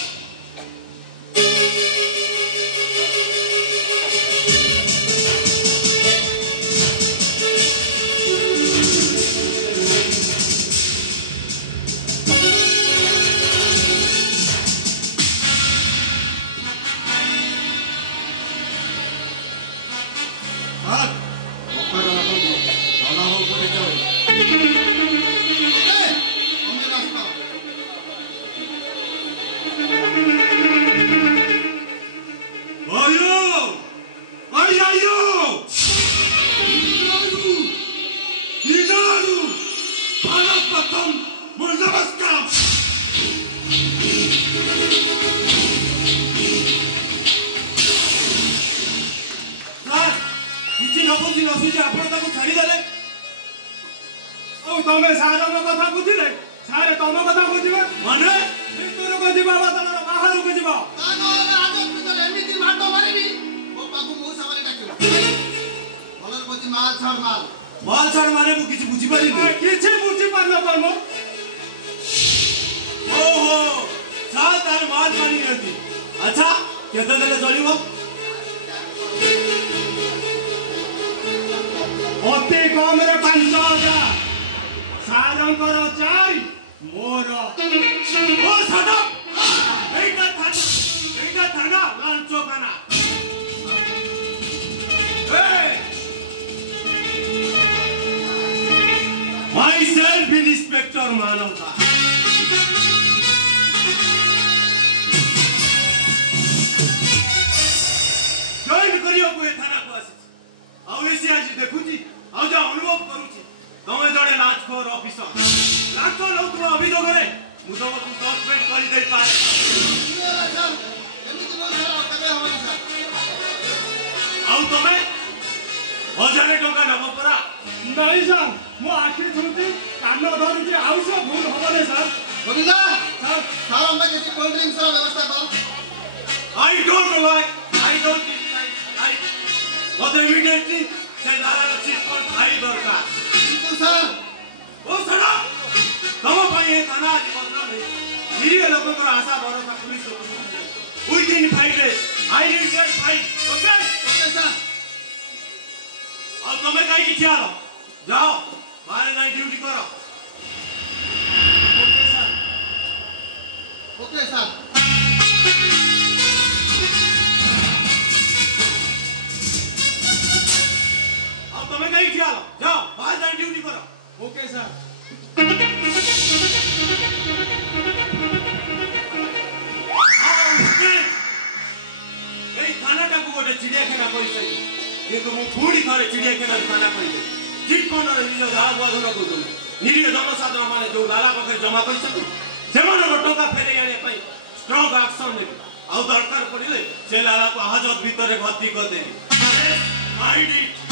तमे सारा कथा बुझिले सारे तम कथा बुझिबे माने तोर को जीवा बदल बाहर को जीवा कानो आदत भीतर एमिति माटो मारिबी ओ बाबू मो सामने डाकिबो भलर पति माल छाड़ मारे मु किछि बुझी पारिनी किछि बुझी पारलो परमो ओहो साल तार माल पानी रहती अच्छा केते देले चलिबो अति कम रे 5000 सारंकर 4 मोर ओ साडा एटा थाना लांचो खाना myself inspector मानवता बगेसी आज देखुची ଆଉ ଯା ଅନୁଭବ କରୁଛି ତମେ ଜଣେ ଲାଜଖୋର ଅଫିସର ଲାଞ୍ଚ ନେଉଥିବା ଅଭିଯୋଗରେ ମୁଁ ତମକୁ ସସ୍ପେଣ୍ଡ କରିଦେଇପାରେ ଆଉ ତମେ 1000 ଟଙ୍କା ନେବ ପରା नहीं सर मो आखिर सुनती कान धरुची आउ सब भूल हबने सर गोविंदा सर हम में जैसे कोल्ड ड्रिंक्स का व्यवस्था कर I don't like but immediately से दारा चिट पर भाई दरकार किंतु सर ओ सड़ा तम ପାଇଁ ଏ ଥାନା ଆଜି ବଦନାମ ହେଇ ନିରୀହ ଲୋକଙ୍କର ଆଶା ଭରସା police within 5 days I will get fine okay sir ଆଉ ତମେ କାହିଁକି ଠିଆ ହେଲ ଯାଅ ବାହାରେ ଯାଇ ଡ୍ୟୁଟି କର ओके सर ଆଉ ତମେ କାହିଁକି ଠିଆ ହେଲ ଯାଅ ବାହାରେ ଯାଇ ଡ୍ୟୁଟି କର ओके सर এই থানাটাକୁ ଗୋଟେ ଚିଡ଼ିଆଖାନା କରିସାରି କିନ୍ତୁ ମୁଁ ପୁଣି ଥରେ ଚିଡ଼ିଆଖାନାରେ ଥାନା କରିବି ଚିଟଫଣ୍ଡରେ ନିଜ ଝାଳ ବୁଆଧନ କରୁଛନ୍ତି ନିରୀହ ଜନସାଧାରଣ ମାନେ ଯୋଉ ଲାଲା ପାଖରେ ଜମା କରିଛନ୍ତି ସେମାନଙ୍କ ଟଙ୍କା ଫେରାଇ ଆଣିବା ପାଇଁ ଷ୍ଟ୍ରଙ୍ଗ ଆକ୍ସନ ନେବି ଆଉ ଦରକାର ପଡ଼ିଲେ ସେ ଲାଲାକୁ ହାଜତ ଭିତରେ ଭର୍ତ୍ତି କରିଦେବି ମାଇଣ୍ଡ ଇଟ୍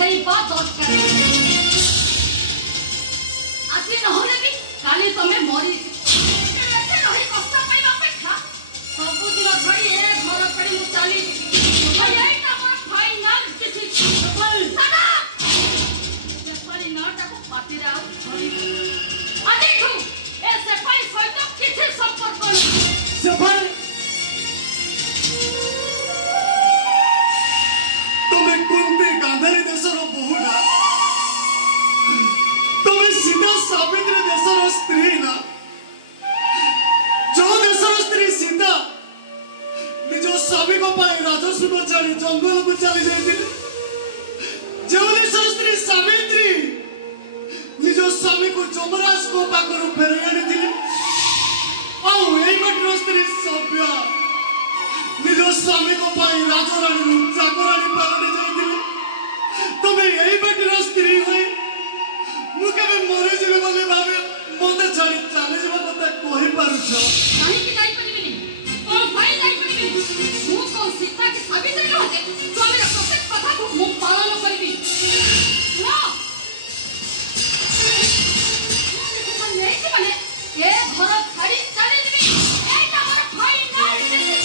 ବୁଝେଇବା ଦରକାର। ଆଜି ନହେଲେ ବି କାଲି ତମେ ମରିଯିବ। ଏତେ ରହି କଷ୍ଟ ପାଇବା ଅପେକ୍ଷା ସବୁଦିନ ଛାଡ଼ି ଏ ଘର ଛାଡ଼ି ମୁଁ ଚାଲିଯିବି। ଏଇଟା ମୋର ଫାଇନାଲ ଡିସିଜନ। ସେପାଳି ନାଁଟାକୁ ପାଟିରେ ଆଉ ଧରିବି। ଆଜିଠୁ ଏ ସେପାଳି ସହିତ କିଛି ସମ୍ପର୍କ ନାହିଁ। ସେପାଳି তুমি কুন্তি গান্ধারী দেশর বহু না, তুমি সীতা সাবিত্রী দেশর স্ত্রী না। जो देशर स्त्री सीता निज स्वामी को पाई राजस्व को छाड़ी जंगल को चली जाती, जो देशर स्त्री सावित्री निज स्वामी को यमराज को पाखर फेर आनी स्त्री सभ्य निज स्वामी को पाई राजराणी चाकराणी पालने जाती। तुम्हें यही बाटर स्त्री हुई मुझे मरीजी बोले भावे मत छाड़ी चली जा कथा कही पारुछ। काहींकि जाई परिबिनी कोन भाई जाई परिबिनी मु को सीता की सावित्री रहते स्वामीर प्रत्येक कथा को मु पालन करबी। ना मन नहीं कि माने ए घर छाड़ी चली जबी। एटा मोर फाइनल डिसीजन।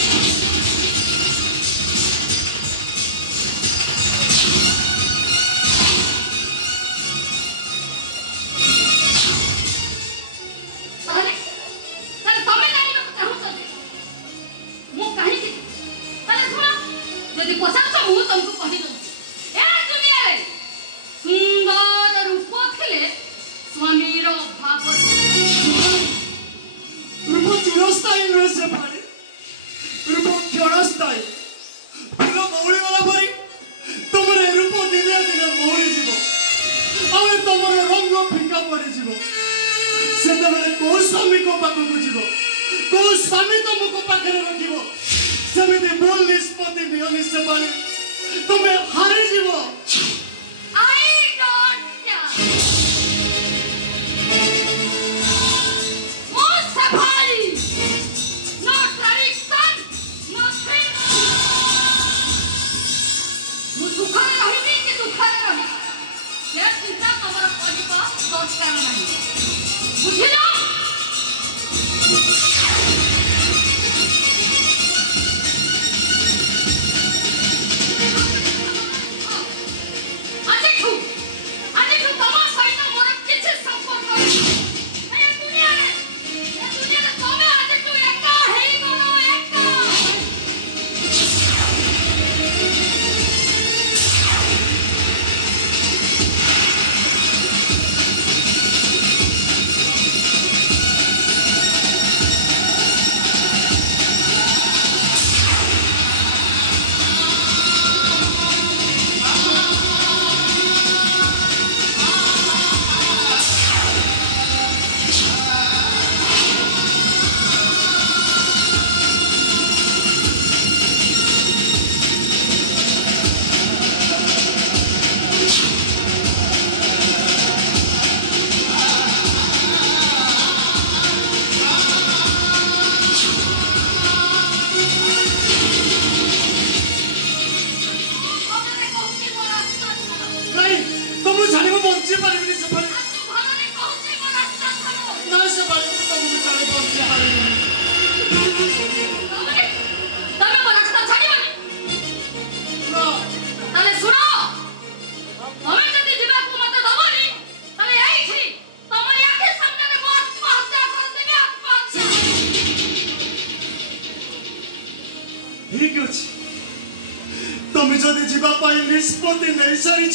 तुम्हें जदि जीवाई निष्पत्ति नहीं सारी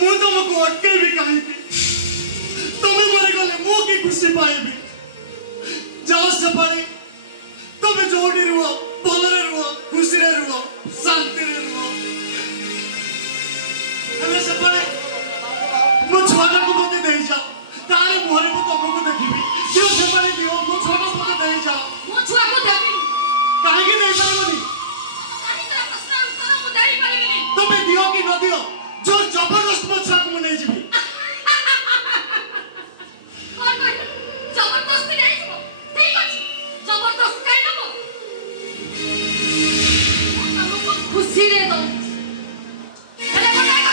मु तुमको अटकेबी कहीं तुम्हें मरी गले मु कि खुशी पाइबी। जाओ सेपाली तुम्हें जोड़ी रुह भलरे रुह खुशी रुह शांति रुह। सेपाली मो छुआटा को मत दे जाओ तारे मुहरे को तुमको देखिबी। जो सेपाली दियो मो छुआटा को मत दे जाओ। मो छुआ को देबी काहे के नहीं पारबनी तुम्हें दियो कि न दियो जो जबरदस्त मो छुआ को नहीं जीबी। जबरदस्ती नहीं जीवो ठीक अछि जबरदस्ती काई नबो हमको खुशी रे दो हेले कोटा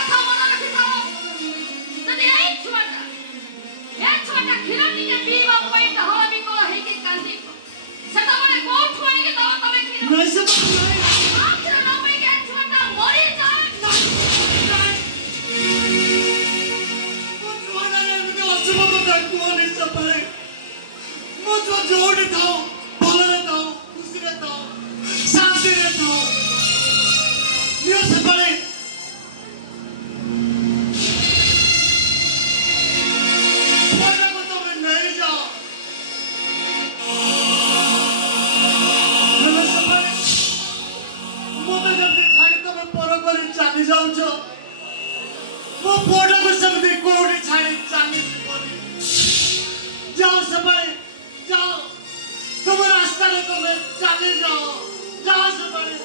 ମୋ ପୁଅଟାକୁ ସେମିତି କୋଉଠି ଛାଡ଼ି ଚାଲିଯିବନି। ଯାଅ ସେମାନେ ଯାଅ, ତୁମ ରାସ୍ତାରେ ତମେ ଚାଲିଯାଅ, ଯାଅ ସେମାନେ।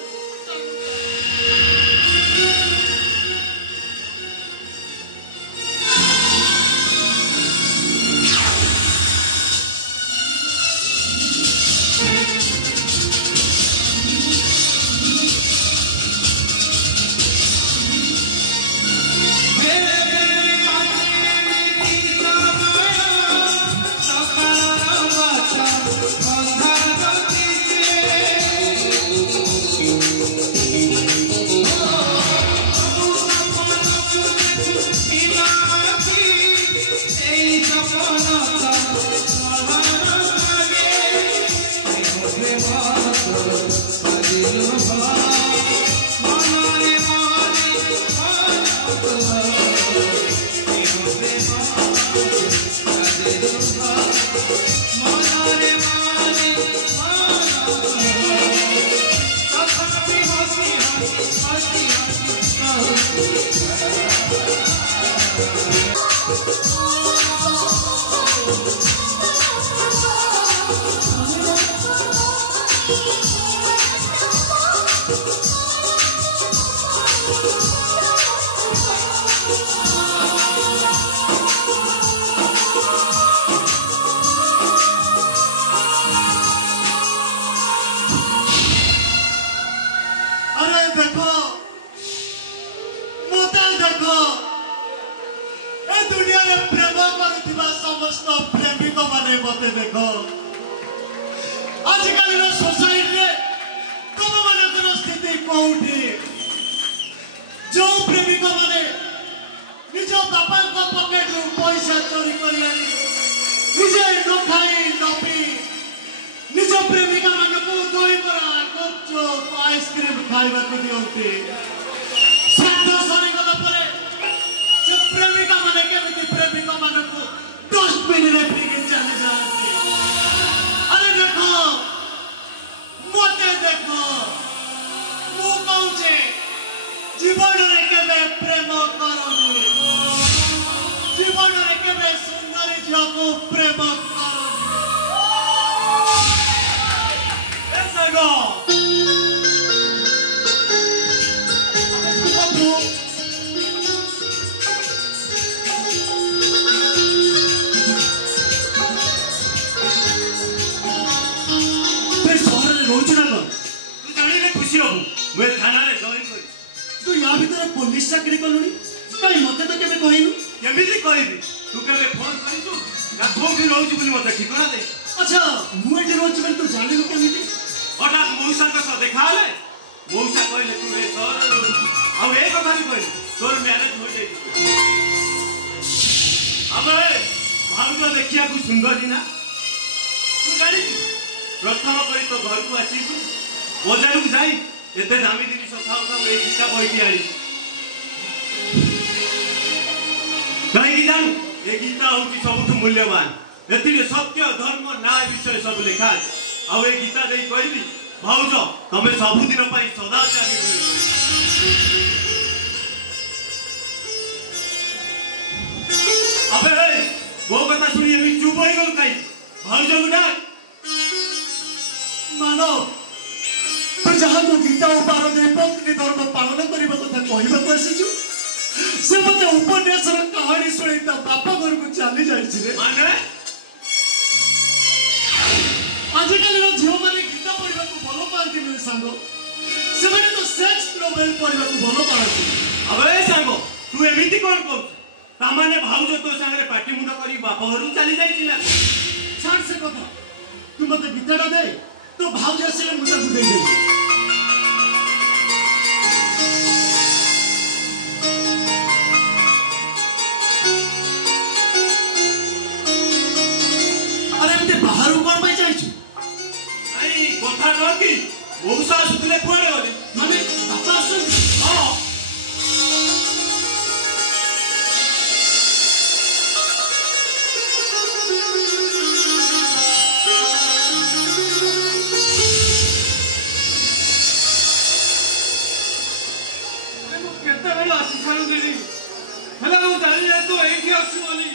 हेला मु जानी तू एठी आछु बोली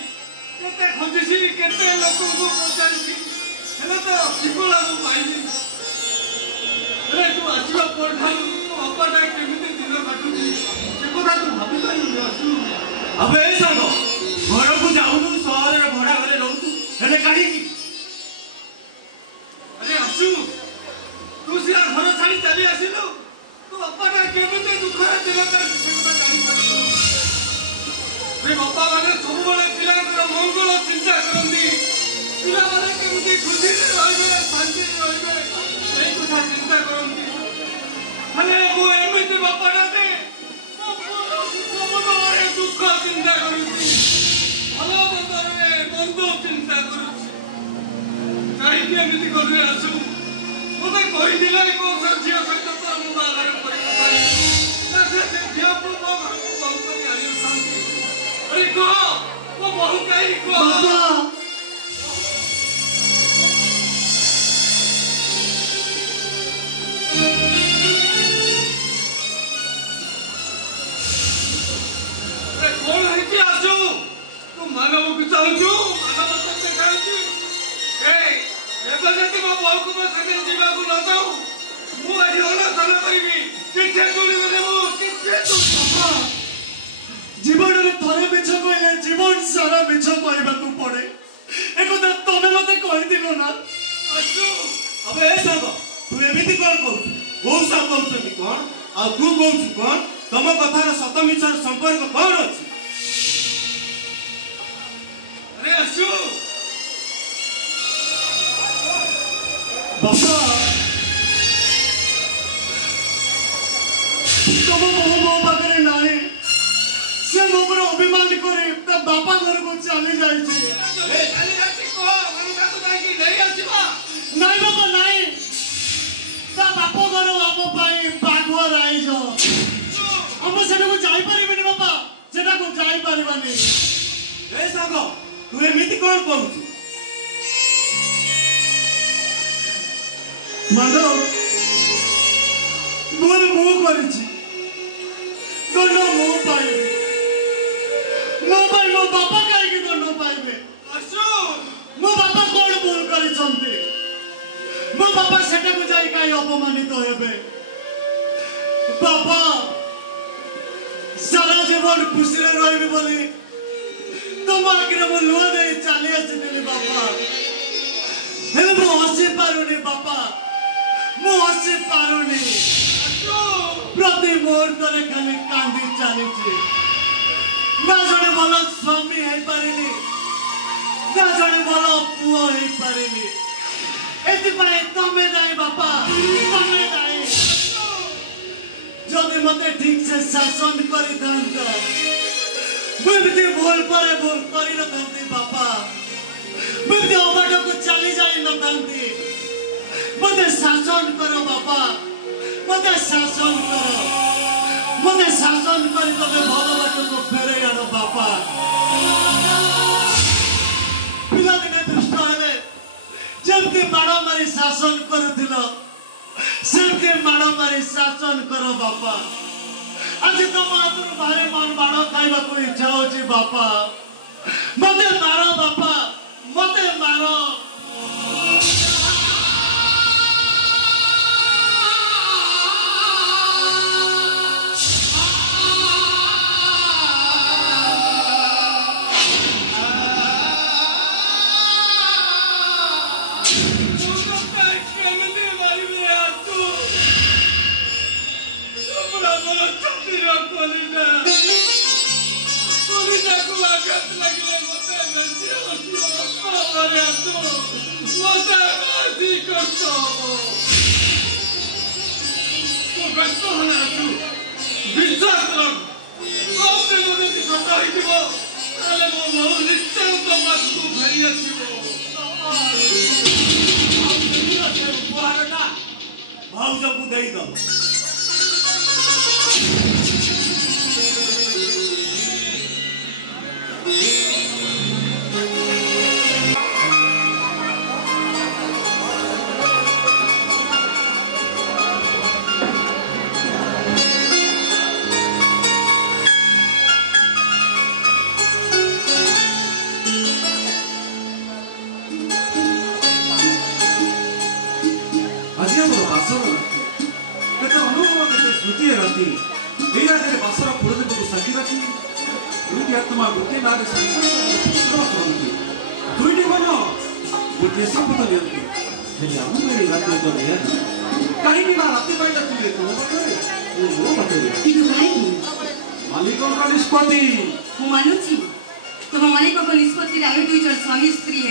केते खोजिसी केते लोक को पचारिसी हेला तो किबला मु पाइनी अरे तू आसीबा पढालु अपाटा केमिति दिन काटुची से কথা तू भाबी पाइनु आसु अबे सांगो घर को जाउनु शहर रे भड़ा घरे रहतु हेले काढी अरे आसु तू सिया घर छाड़ी चली आसिलु तू अपाटा केमिति दुख रे दिन काटुची से কথা जानि पाइनु रे बापा माने सब बळे पिला को मंगल चिंता करंदी पिला माने केमिति खुशी रे रहबे शांति रे रहबे ए কথা चिंता करंदी अरे वो एमिति बापाटा दे मନରେ ଦୁଃଖ ଚିନ୍ତା କରୁଛି ଭଲ ମତରେ ବନ୍ଧ ଚିନ୍ତା କରୁଛି କାହିଁକି ଏମିତି କରୁ ଆସୁ ମୋତେ କହିଥିଲେ କୋଉ ଝିଅ ସହିତ ତ ମୁଁ ବାହାଘର କରିବା ପାଇଁ ନା ସେ ଝିଅକୁ ମୋ ଘରକୁ ବୋହୂ କରି ଆଣିଥାନ୍ତି अरे कह वो बहु कहीं को बाबा अरे कौन है कि आजू तू मानव को चाहूँ मानव सत्य खाऊँ ए जति मो बहु को संगे जीवा को न जाऊ मु आज होला साल करबी किथे कोली बने मु किथे तू बाबा जीवन रे थरे मिछ कहले जीवन सारा मिछ कहबा को पड़े एको त तने मते कहि दिलो ना आजू अबे ए सांग तू एमिति कोन कहू ओ सब कहउछी कोन आ तू कहउछी कोन तम कथार सत मिछर संपर्क कोन अछि अरे आजू बाबा तुम बहु मो पाखरे नानी से मो पर अभिमान करे त बापा घर को चली जाई छे ए चली जाती को मनुका तो जाई कि नहीं आसीबा नहीं बाबा नहीं ता बापा घर आप पाई बागवर आई जो हम सेटा को जाई परिबनी बाबा सेटा को जाई परिबानी ए सागो तू एमिति कोन करूछु माधव बोल मो करिछि दंड मो पाइबे मो भाई मो बापा काहे कि दंड पाइबे असु मो बापा कोन भूल करिसंती मो बापा सेटा को जाई काहे अपमानित हेबे बापा सारा जीवन खुशी रे रहबे बोली तुम आखिर मो लुआ दे चली आछिली बापा हेले मो हसी पारुनी बापा मो हसी पारुनी प्रति मुहूर्त रे खाली कांदी चली ना जने भल स्वामी है पारिनी ना जने भल पुओ है पारिनी एति पाए तमे दाई बापा तमे दाई जदि मते ठीक से शासन करि दांत मुझे भूल पर भूल करि न दांती बापा मुझे अबाट को चली जाई न दांती मते शासन करो बापा मते शासन करो मते शासन करी तमे भल बाट को फेरे आनो बापा पिला दिने दुष्ट हेले जबकि माड़ मारी शासन करथिलो सेबके माड़ मारी शासन करो बापा आज तुम आतुर भारे मन माड़ खाइबा को इच्छा होची बापा मते मारो बापा मते मारो भाउज को दे दो गोटे आत्मा गोटे नारे पुत्र करती दुईटी मन गोटे शपथ नियंती आम मेरी रात तो नहीं कहीं राति पाइला तुले तुम पाखे मो पाखे मालिक निष्पत्ति मानुची तुम मालिक निष्पत्ति आम दुई जन स्वामी स्त्री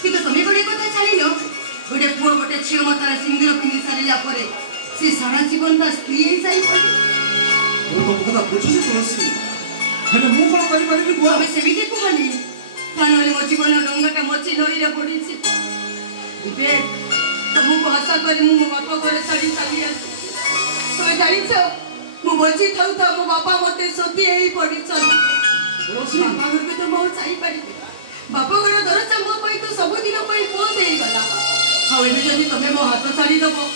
कि तुम्हें गोटे कथा छाड़ गोटे पुओ गोटे झील मतार सिंदूर पिंधि सारे से सारा जीवन ता स्त्री सारी तुम कथा बुझुची तुलसी हेले मु कोन करि परिबि बुआ हमें सेमिति कहनी कानले मो जीवन डंगाटा मची नई रे पड़ीछि विवेक तुमको आशा कर मो बापा घर छाड़ी चली आसी तो जानिछ मो बची थाउ था मो बापा मते सती एई पड़ी चल बापा घर के तो मो चाहि पारि बापा घर दरचा मो पई तो सब दिन पई मो देई गला हाउ एबे जदी तमे मो हाथ छाड़ी दबो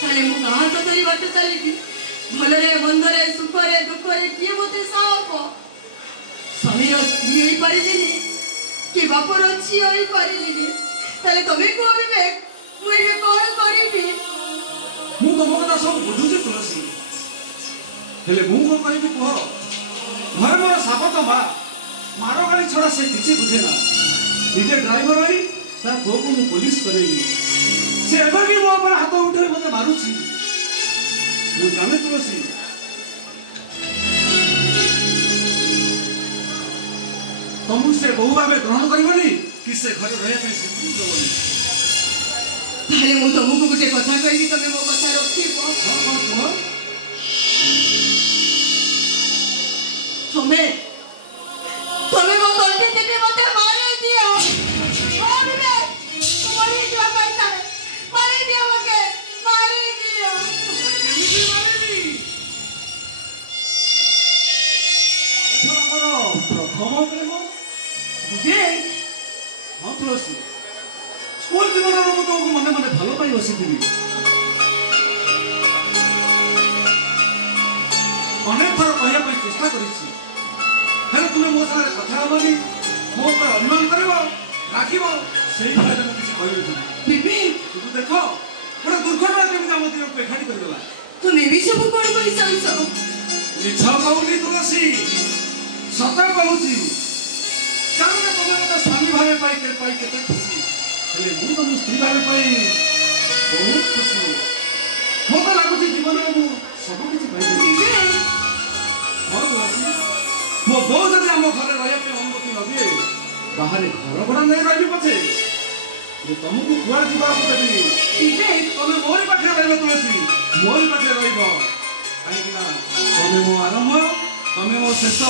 ताले मो का हाथ धरी बाट चली भलरे मंदरे सुखरे दुखरे किए मते साहब स्वामी स्त्री होई पारिलिनी कि बापर अच्छी होई पारिलिनी ताले तमे को विवेक मु ए कोन करिबि मु तुम कथा सब बुझुची तुलसी हेले मु कोन करिबि कह घर मोर सापत मा मारो गाड़ी छड़ा से किछि बुझे ना इटे ड्राइवर होई ता को मु पुलिस करेगी से एबर भी मो पर हाथ उठे मते मारुची मु जाने तुलसी तुम से बहु भावे ग्रहण करबनी कि से घर रहे पे से पूछ बोली ताले मु तुमको गुटे कथा कहबी तमे मो कथा रखिबो हां तमे मो कंठी देबे मते मारे दियो ओ विवेक तुम्हारी जो पैसा मारे दियो मके मारे दियो केमिति मारेनी प्रथम प्रेम विवेक हाँ तुलसी स्कूल जीवन तुमको मने मने भल पाई बसी अनेक थर कहया चेष्टा करिछि हेले तुमे मो सारे कथा हबनी मो पर अनुमान करबो राखिबो सेही भाई में किछ कहबे विवेक तू देखो बड़ा दुर्घटना केमिति हम दिन पे खाड़ी कर देला तुमे भी सब कोन करि सांसो मिछ कहूनी तुलसी सत कहूची कारण तुमे मते स्वामी भावे पाई केते खुशी हेले मु तुम स्त्री भावे पाई बहुत खुशी मते लागुची जीवन में मु सब किछ पाई विवेक हाँ तुलसी मो बो जदि हम घर रहिया पे अनुमति नदिए बाहर घर भड़ा नहीं रही पछे ये तुमको कुआ जीवा देबी विवेक तमे मोरी पाखे रहबो तुलसी मोरी पाखे रहबो काहे कि ना तमे मो आरंभ तमे मो शेष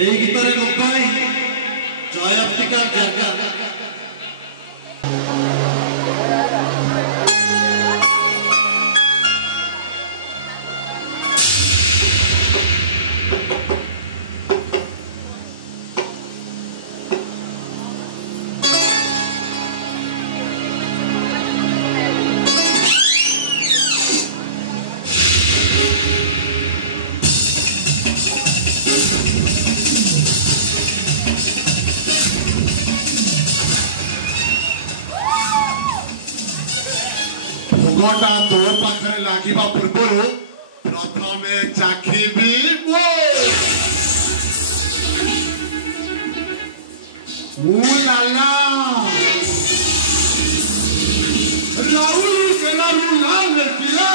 এই গীতরে লোকাই জয়াপ্তিকা জায়গা ଭୋଗଟା ତୋ ପାଖରେ ଲାଗିବା ପୂର୍ବରୁ ପ୍ରଥମେ ଚାଖିବି ମୁଁ ଲାଲା ରାହୁଲ କେଲାରୁ ଲାଲ ଥିଲା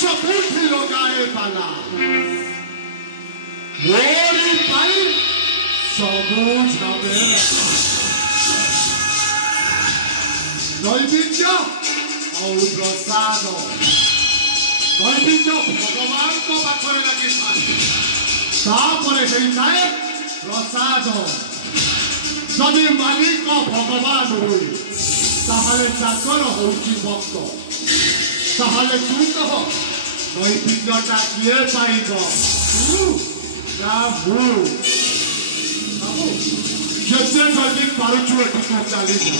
ସବୁଠି ଲଗାଏ ପାଲା ମୋରି ପାଇଁ ସବୁ ଝାମେଲା ନୈବେଦ୍ୟ ଆଉ ପ୍ରସାଦ ନୈବେଦ୍ୟ ଭଗବାନଙ୍କ ପାଖରେ ଲାଗିଥାଏ ତାପରେ ହେଇଥାଏ ପ୍ରସାଦ ଯଦି ମାଲିକ ଭଗବାନ ହୁଏ ତାହେଲେ ଚାକର ହଉଛି ଭକ୍ତ ତାହେଲେ ତୁ କହ ନୈବେଦ୍ୟଟା କିଏ ପାଇବ ତୁ ନା ମୁଁ ଯେତେ ଜଲ୍ଦି ପାରୁଛୁ ଏଠୁ ତୁ ଚାଲିବୁ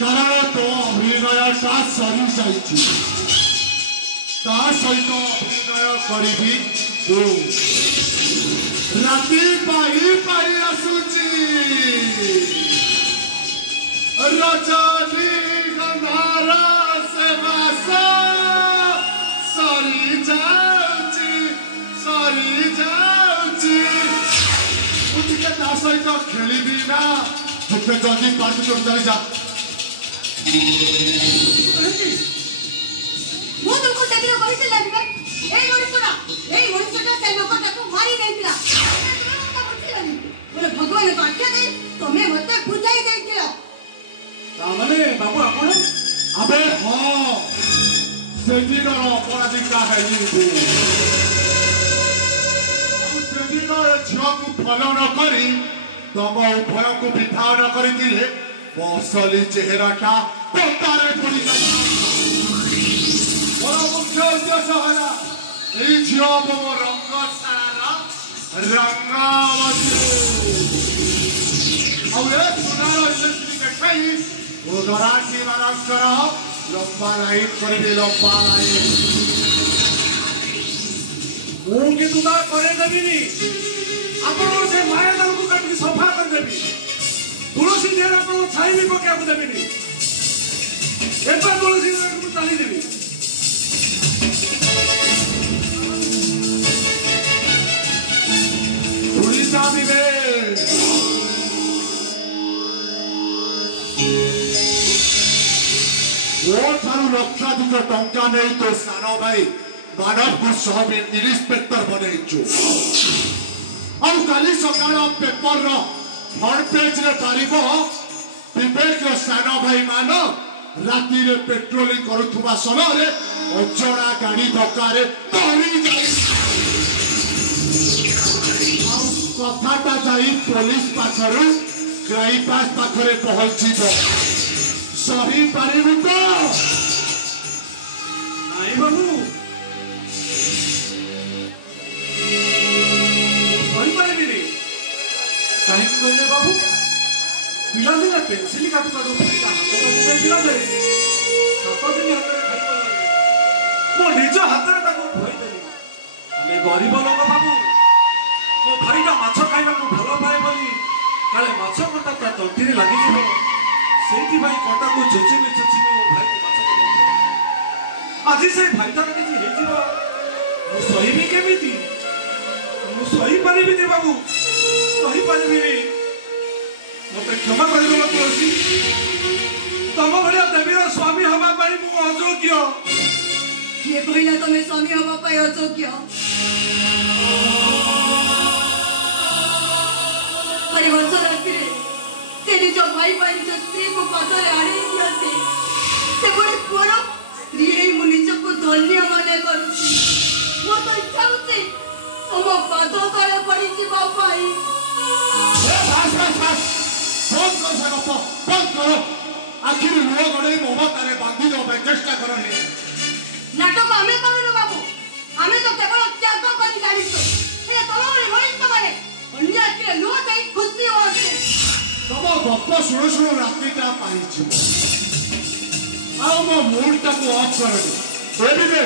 କାରଣ ତୋ ଅଭିନୟଟା ସରିଯାଇଛି ତା ସହିତ ଅଭିନୟ କରିବି ମୁଁ ରାତି ପାଇ ପାଇ ଆସୁଛି ରଜନୀଗନ୍ଧାର ସେ ବାସ ସରିଯାଉଛି ମୁଁ ଟିକେ ତା ସହିତ ଖେଳିବି ନା ଯେତେ ଜଲ୍ଦି ପାରୁଛୁ ତୁ ଚାଲିଯା ମୁଁ ତୁମକୁ ସେଦିନ କହିଥିଲା ଯେ ଏଇ ମଣିଷଟା ସେ ଲୋକଟାକୁ ମାରି ଦେଇଥିଲା ମୋର ଭଗବାନଙ୍କ ଆଖ୍ୟା ଦେଇ ତମେ ମତେ ବୁଝାଇ ଦେଇଥିଲ ତାମାନେ ବାବୁ ଆପଣ ଆବେ ହଁ ସେଦିନର ଅପରାଧିକା ହେଲି ସେଦିନ ଏ ଝିଅକୁ ଫଲୋ ନ କରି ତମ ଉଭୟକୁ ବିଧାନ କରିଥିଲେ ଅସଲି ଚେହେରାଟା ପତାରେ ପଡ଼ିଯାଇଥିଲା ମୋର ମୁଖ୍ୟ ଉଦ୍ଦେଶ୍ୟ ହେଲା ଏଇ ଝିଅ ମୋ ରଙ୍ଗ ସାରାର ରଙ୍ଗାବତୀ ଆଉ ଏ ସୁନାର ଇଲେକ୍ଟ୍ରି ଦେଖାଇ ଉଦରାଠି ମାନଙ୍କର ଲମ୍ବା ଲାଇଟ୍ କରିବି ଲମ୍ବା ଲାଇଟ୍ ମୁଁ କିନ୍ତୁ ତା କରେଇଦେବିନି ଆପଣଙ୍କର ସେ ମାୟା ଦାମକୁ କାଟିକି ସଫା କରିଦେବି ତୁଳସୀ ଦେହରେ ଆପଣଙ୍କୁ ଛାଇ ବି ପକେଇବାକୁ ଦେବିନି ଏବେ ତୁଳସୀ ଦେହକୁ ଚାଲିଯିବି ଓଡ଼ିଶା ବିବେ ମୋ ଠାରୁ ଲକ୍ଷାଧିକ ଟଙ୍କା ନେଇ ତୋ ସାନ ଭାଇ ମାନବକୁ ସହ ଇନ୍ସପେକ୍ଟର ବନେଇଛୁ ଆଉ କାଲି ସକାଳ ପେପରର ଫ୍ରଣ୍ଟ ପେଜରେ ପାରିବ ବିବେକର ସାନ ଭାଇ ମାନ ରାତିରେ ପେଟ୍ରୋଲିଂ କରୁଥିବା ସମୟରେ ଅଜଣା ଗାଡି ଧକ୍କାରେ ପଡ଼ି ଯାଇ ଆଉ କଥାଟା ଯାଇ ପୋଲିସ ପାଖରୁ କ୍ରାଇପାସ ପାଖରେ ପହଞ୍ଚିବ ସହି ପାରିବୁ ତ ନାଇଁ ବାବୁ କହିପାରିବିନି କାହିଁକି କହିଲେ ବାବୁ ପିଲାଦିନେ ପେନ୍ସିଲ କାଟୁ କାଟୁ ହାତ ଦେଇଥିଲା ଯେ 7 ଦିନ ହାତରେ ଖାଇପାରିଲି ମୋ ନିଜ ହାତରେ ତାକୁ ଖୁଆଇଦେଲି ଆମେ ଗରିବ ଲୋକ ବାବୁ ମୋ ଭାଇଟା ମାଛ ଖାଇବାକୁ ଭଲ ପାଏ ବୋଲି କାଳେ ମାଛ କଣ୍ଟା ତା ତଣ୍ଟିରେ ଲାଗିଯିବ ସେଇଥିପାଇଁ କଣ୍ଟାକୁ ଚୁଚିମି ମୋ ଭାଇକୁ ମାଛ ଦେଉଥିଲେ ଆଜି ସେ ଭାଇଟାର କିଛି ହେଇଯିବ ମୁଁ ସହିବି କେମିତି ମୁଁ ସହିପାରିବିନି ବାବୁ ସହିପାରିବିନି ମତେ କ୍ଷମା କରିଦେବ ତୁଳସୀ ତମ ଭଳିଆ ଦେବୀର ସ୍ୱାମୀ ହବା ପାଇଁ ମୁଁ ଅଯୋଗ୍ୟ କିଏ କହିଲା ତମେ ସ୍ୱାମୀ ହବା ପାଇଁ ଅଯୋଗ୍ୟ ଆରେ ବର୍ଷ ରାତିରେ ସେ ନିଜ ଭାଇ ପାଇଁ ନିଜ ସ୍ତ୍ରୀକୁ ପଦରେ ଆଣେଇ ଦିଅନ୍ତି ସେପଟେ ପୁଅର ସ୍ତ୍ରୀ ହେଇ ମୁଁ ନିଜକୁ ଧନ୍ୟ ମନେ କରୁଛି ମୋ ତ ଇଚ୍ଛା ହଉଛି ତମ ପାଦ ତଳେ ପଡ଼ିଯିବା ପାଇଁ ବନ୍ଦ କର ସେ ଗପ ବନ୍ଦ କର ଆଖିରୁ ଲୁହ ଗଡ଼େଇ ମମତାରେ ବାନ୍ଧି ଦେବା ପାଇଁ ଚେଷ୍ଟା କରନି ନାଟକ ଆମେ କରୁନୁ ବାବୁ ଆମେ ତ କେବଳ ତ୍ୟାଗ କରି ଜାଣିଛୁ ହେଲେ ତମ ଭଳି ମଣିଷ ମାନେ ଅନ୍ୟ ଆଖିରେ ଲୁହ ଦେଇ ଖୁସି ହୁଅନ୍ତି ତମ ଗପ ଶୁଣୁ ଶୁଣୁ ରାତିଟା ପାଇଯିବ ଆଉ ମୋ ମୁଡଟାକୁ ଅଫ୍ କରନି ଏବିବେ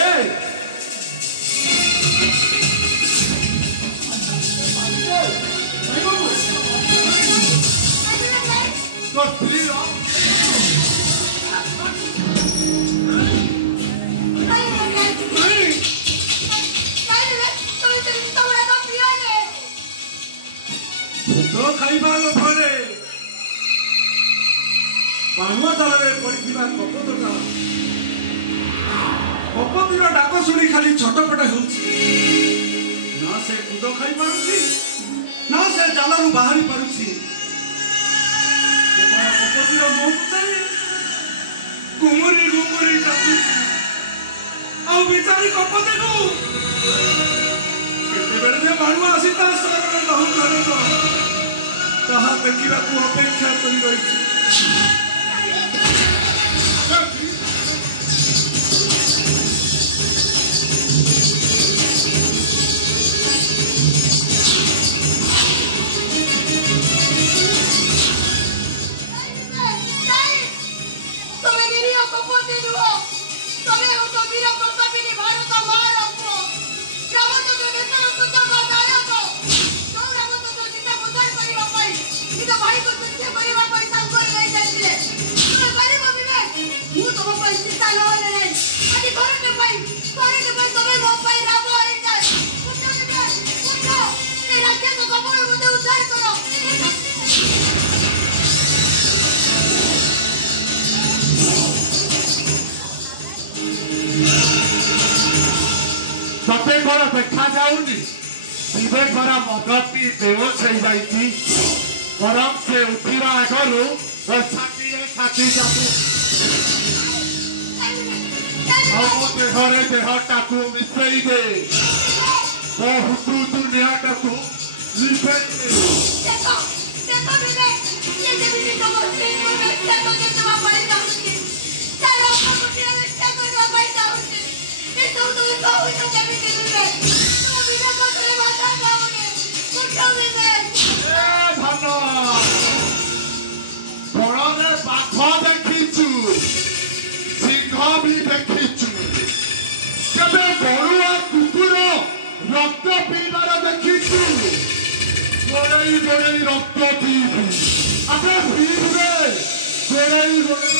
ଏ ତୋ ସ୍ତ୍ରୀର ପାନୁଆ ତାଳରେ ପଡ଼ିଥିବା କପୋତଟା କପୋତୀର ଡାକ ଶୁଣି ଖାଲି ଛଟପଟ ହେଉଛି। ନା ସେ କୁଦ ଖାଇପାରୁଛି ନା ସେ ଜାଲରୁ ବାହାରି ପାରୁଛି। କେବଳ କପୋତୀର ମୁହଁକୁ ଚାଲି ଘୁମୁରି ଘୁମୁରି କାନ୍ଦୁଛି। ଆଉ ବିଚାରି କପୋତୀକୁ କେତେବେଳେ ଯେ ବାଣୁଆ ଆସି ତା ସ୍ୱରରେ ଲହୁ ଧରିବ ତାହା ଦେଖିବାକୁ ଅପେକ୍ଷା କରି ରହିଛି। तते घर देखा जाऊनी दिवे घर मदती बेहोश हो जाती गरम से उठा आगु छाती जातु देहरे देहटा को मिसई दे बहुत दुनियाटा को लिपे बाघ देखीचु सिंह भी देखीचु केबे बड़ुआ कुकुर रक्त पीबार देखीचु गोड़ई गोड़ई रक्त पीबी आगे पीबे गोड़ई गोड़ई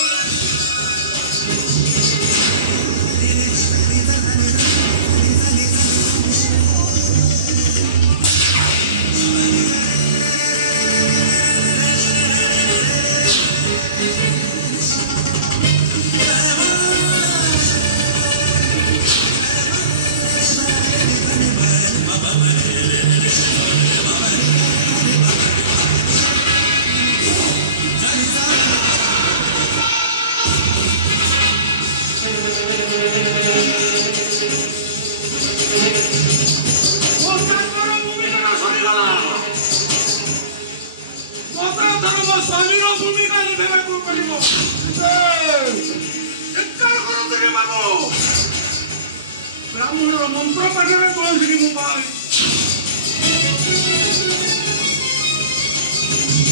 ब्राह्मण मंत्र पाठे तुलसी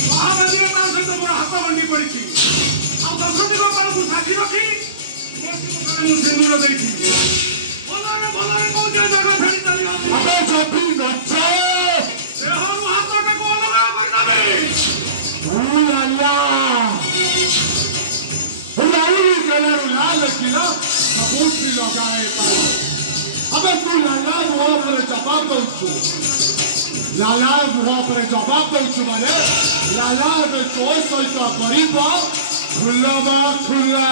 महाबाजी सहित मोर हाथ बंडी पड़ी दशटी गोपाल को साक्षी रखी सिंदूर देखी भलरे भलरे कौचे जगह फेरी चली देहर हाथटा को अलगा करदेवे लाल किला सबूत भी लगाए अबे तू लाला मुहा पर जवाब दौचु लाला मुहा पर जवाब दौचु माने लाला में तो सहित गरीब खुलबा खुला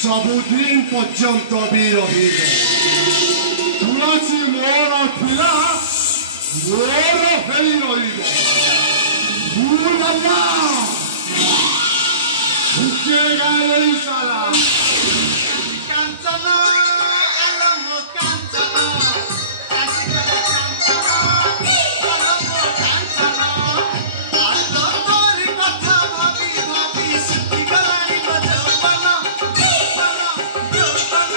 ସବୁଦିନ ପର୍ଯ୍ୟନ୍ତ ବି ରହିବ। ତୁଳସୀ ମୋର ଥିଲା ମୋର ହେଇ ରହିବ। ଭୁଲନା ଭୁକେଗା ଏଇ ସାରା କାଞ୍ଚନ ଆଲମ କାଞ୍ଚନ କାଞ୍ଚନ ଆଲମ କାଞ୍ଚନ ଆଲ ତୋରି କଥା ଭାବି ଭାବି ଶିଖି ଗଲାଣି ମୋ ଯୌବନ ଯୌବନ ଯୌବନ।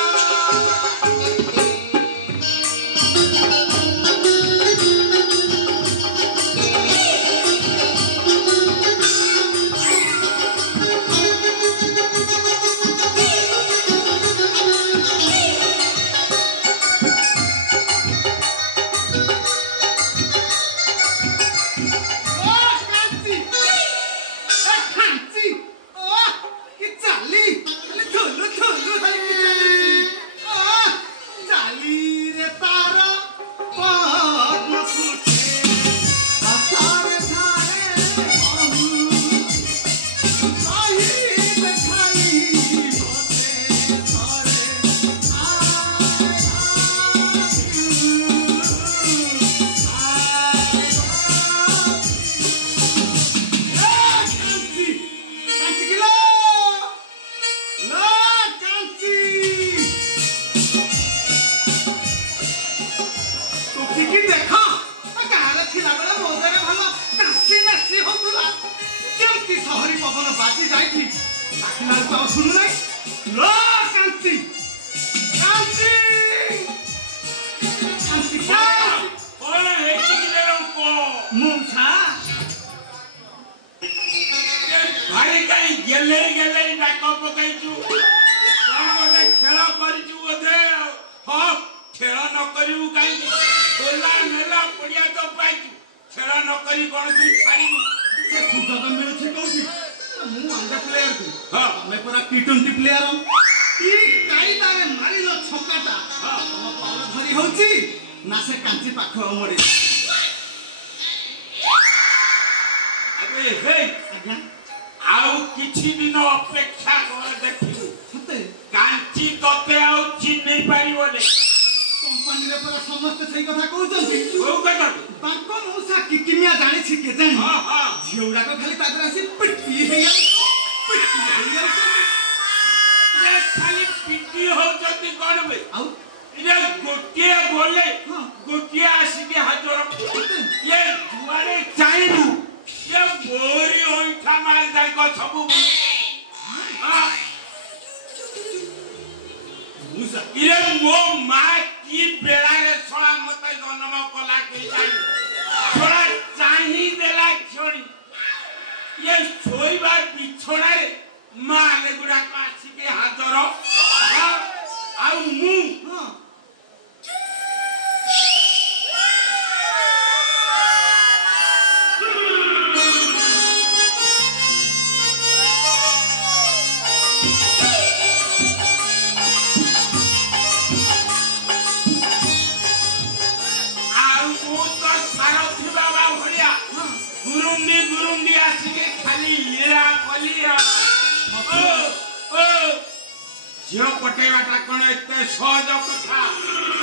झील पटेवाटा कौन एत सहज कथा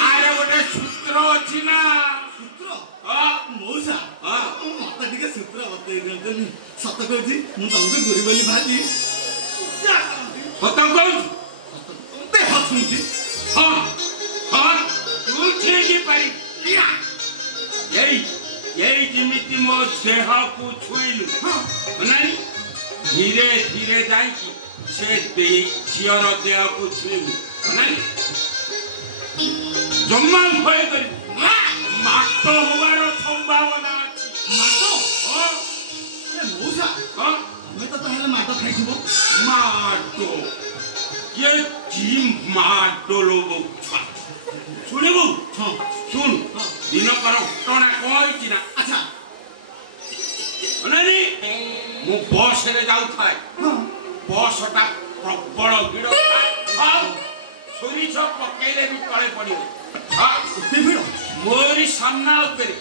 आर गोटे सूत्र अच्छी ना मौसा मत टे सूत्र बतई दिखनी सत कहूँ मुझे गुरी बोली भाजी सत कहूँ हसुची हाँ हाँ तू ठीक पारी यही जिमिति मो देह को छुईलु नानी धीरे धीरे जाइकी से झीर देह को छुईलु नानी जम्मा भय कर माट होवार संभावना अछि मौसा हमें तो ताहले माट खाइथिबो माट ये जी माट लोग सुनिबो हां सुन दिन कर टना कहछि ना अच्छा अनानी मु बस रे जाउ थाए बसटा प्रबल भिड़ छुरी छ पकेले भी तळे पडिबो एते भिड़ मोरी सामना ऊपर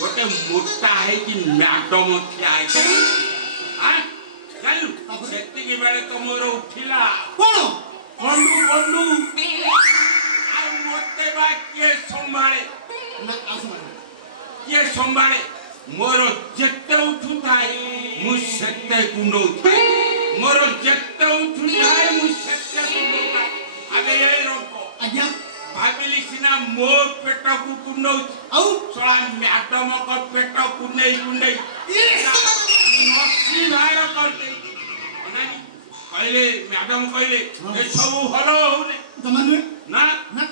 गोटे मोटा है कि मैडम ठिया है हां चल सेति के बेले तो मोर उठिला कोन ମୋ ପେଟକୁ କୁଣ୍ଡଉଛି ଆଉ ଶଳା ମ୍ୟାଡମଙ୍କ ପେଟ କୁଣ୍ଡେଇ କୁଣ୍ଡେଇ ନସି ବାହାର କରିଦେଇ ଅନାନି କହିଲେ ମ୍ୟାଡମ କହିଲେ ଏସବୁ ଭଲ ହଉନି ଜମା ନୁହେଁ ନା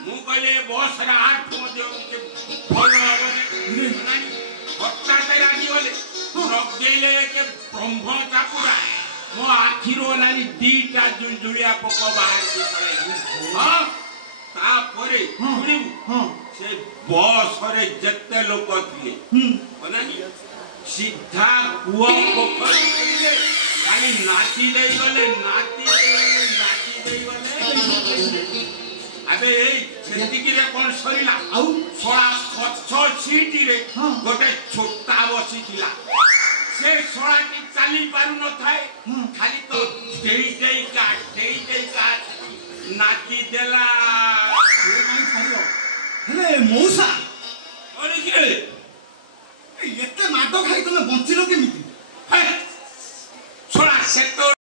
ମୁଁ କହିଲେ ବସରେ ଆଠ ମଧ୍ୟ ଭଲ ହବନି ଅନାନି ହଠାତ୍ ରାଗିଗଲେ ଲଗେଇଲେ ବ୍ରହ୍ମ ଚାପୁଡ଼ା ମୋ ଆଖିରୁ ଅନାନି ଦିଟା ଜୁଳିଆ ପୋକ ବାହାରିକି ପଳେଇଲା ହଁ ତାପରେ ଶୁଣିବୁ ସେ ବସରେ ଯେତେ ଲୋକ ଥିଲେ ଅନାନି ସିଧା କୂଅ ପୋଖରୀ ଖାଲି ନାଚି ଦେଇଗଲେ ଆବେ ଏଇ ସେତିକିରେ କଣ ସରିଲା ଆଉ ଶଳା ପଛ ସିଟରେ ଗୋଟେ ଛୋଟା ବସିଥିଲା ସେ ଶଳାଟି ଚାଲି ପାରୁନଥାଏ ଖାଲି ତ ଡେଇ ଡେଇ ନାଚି ଦେଲା ହେଲେ ମଉସା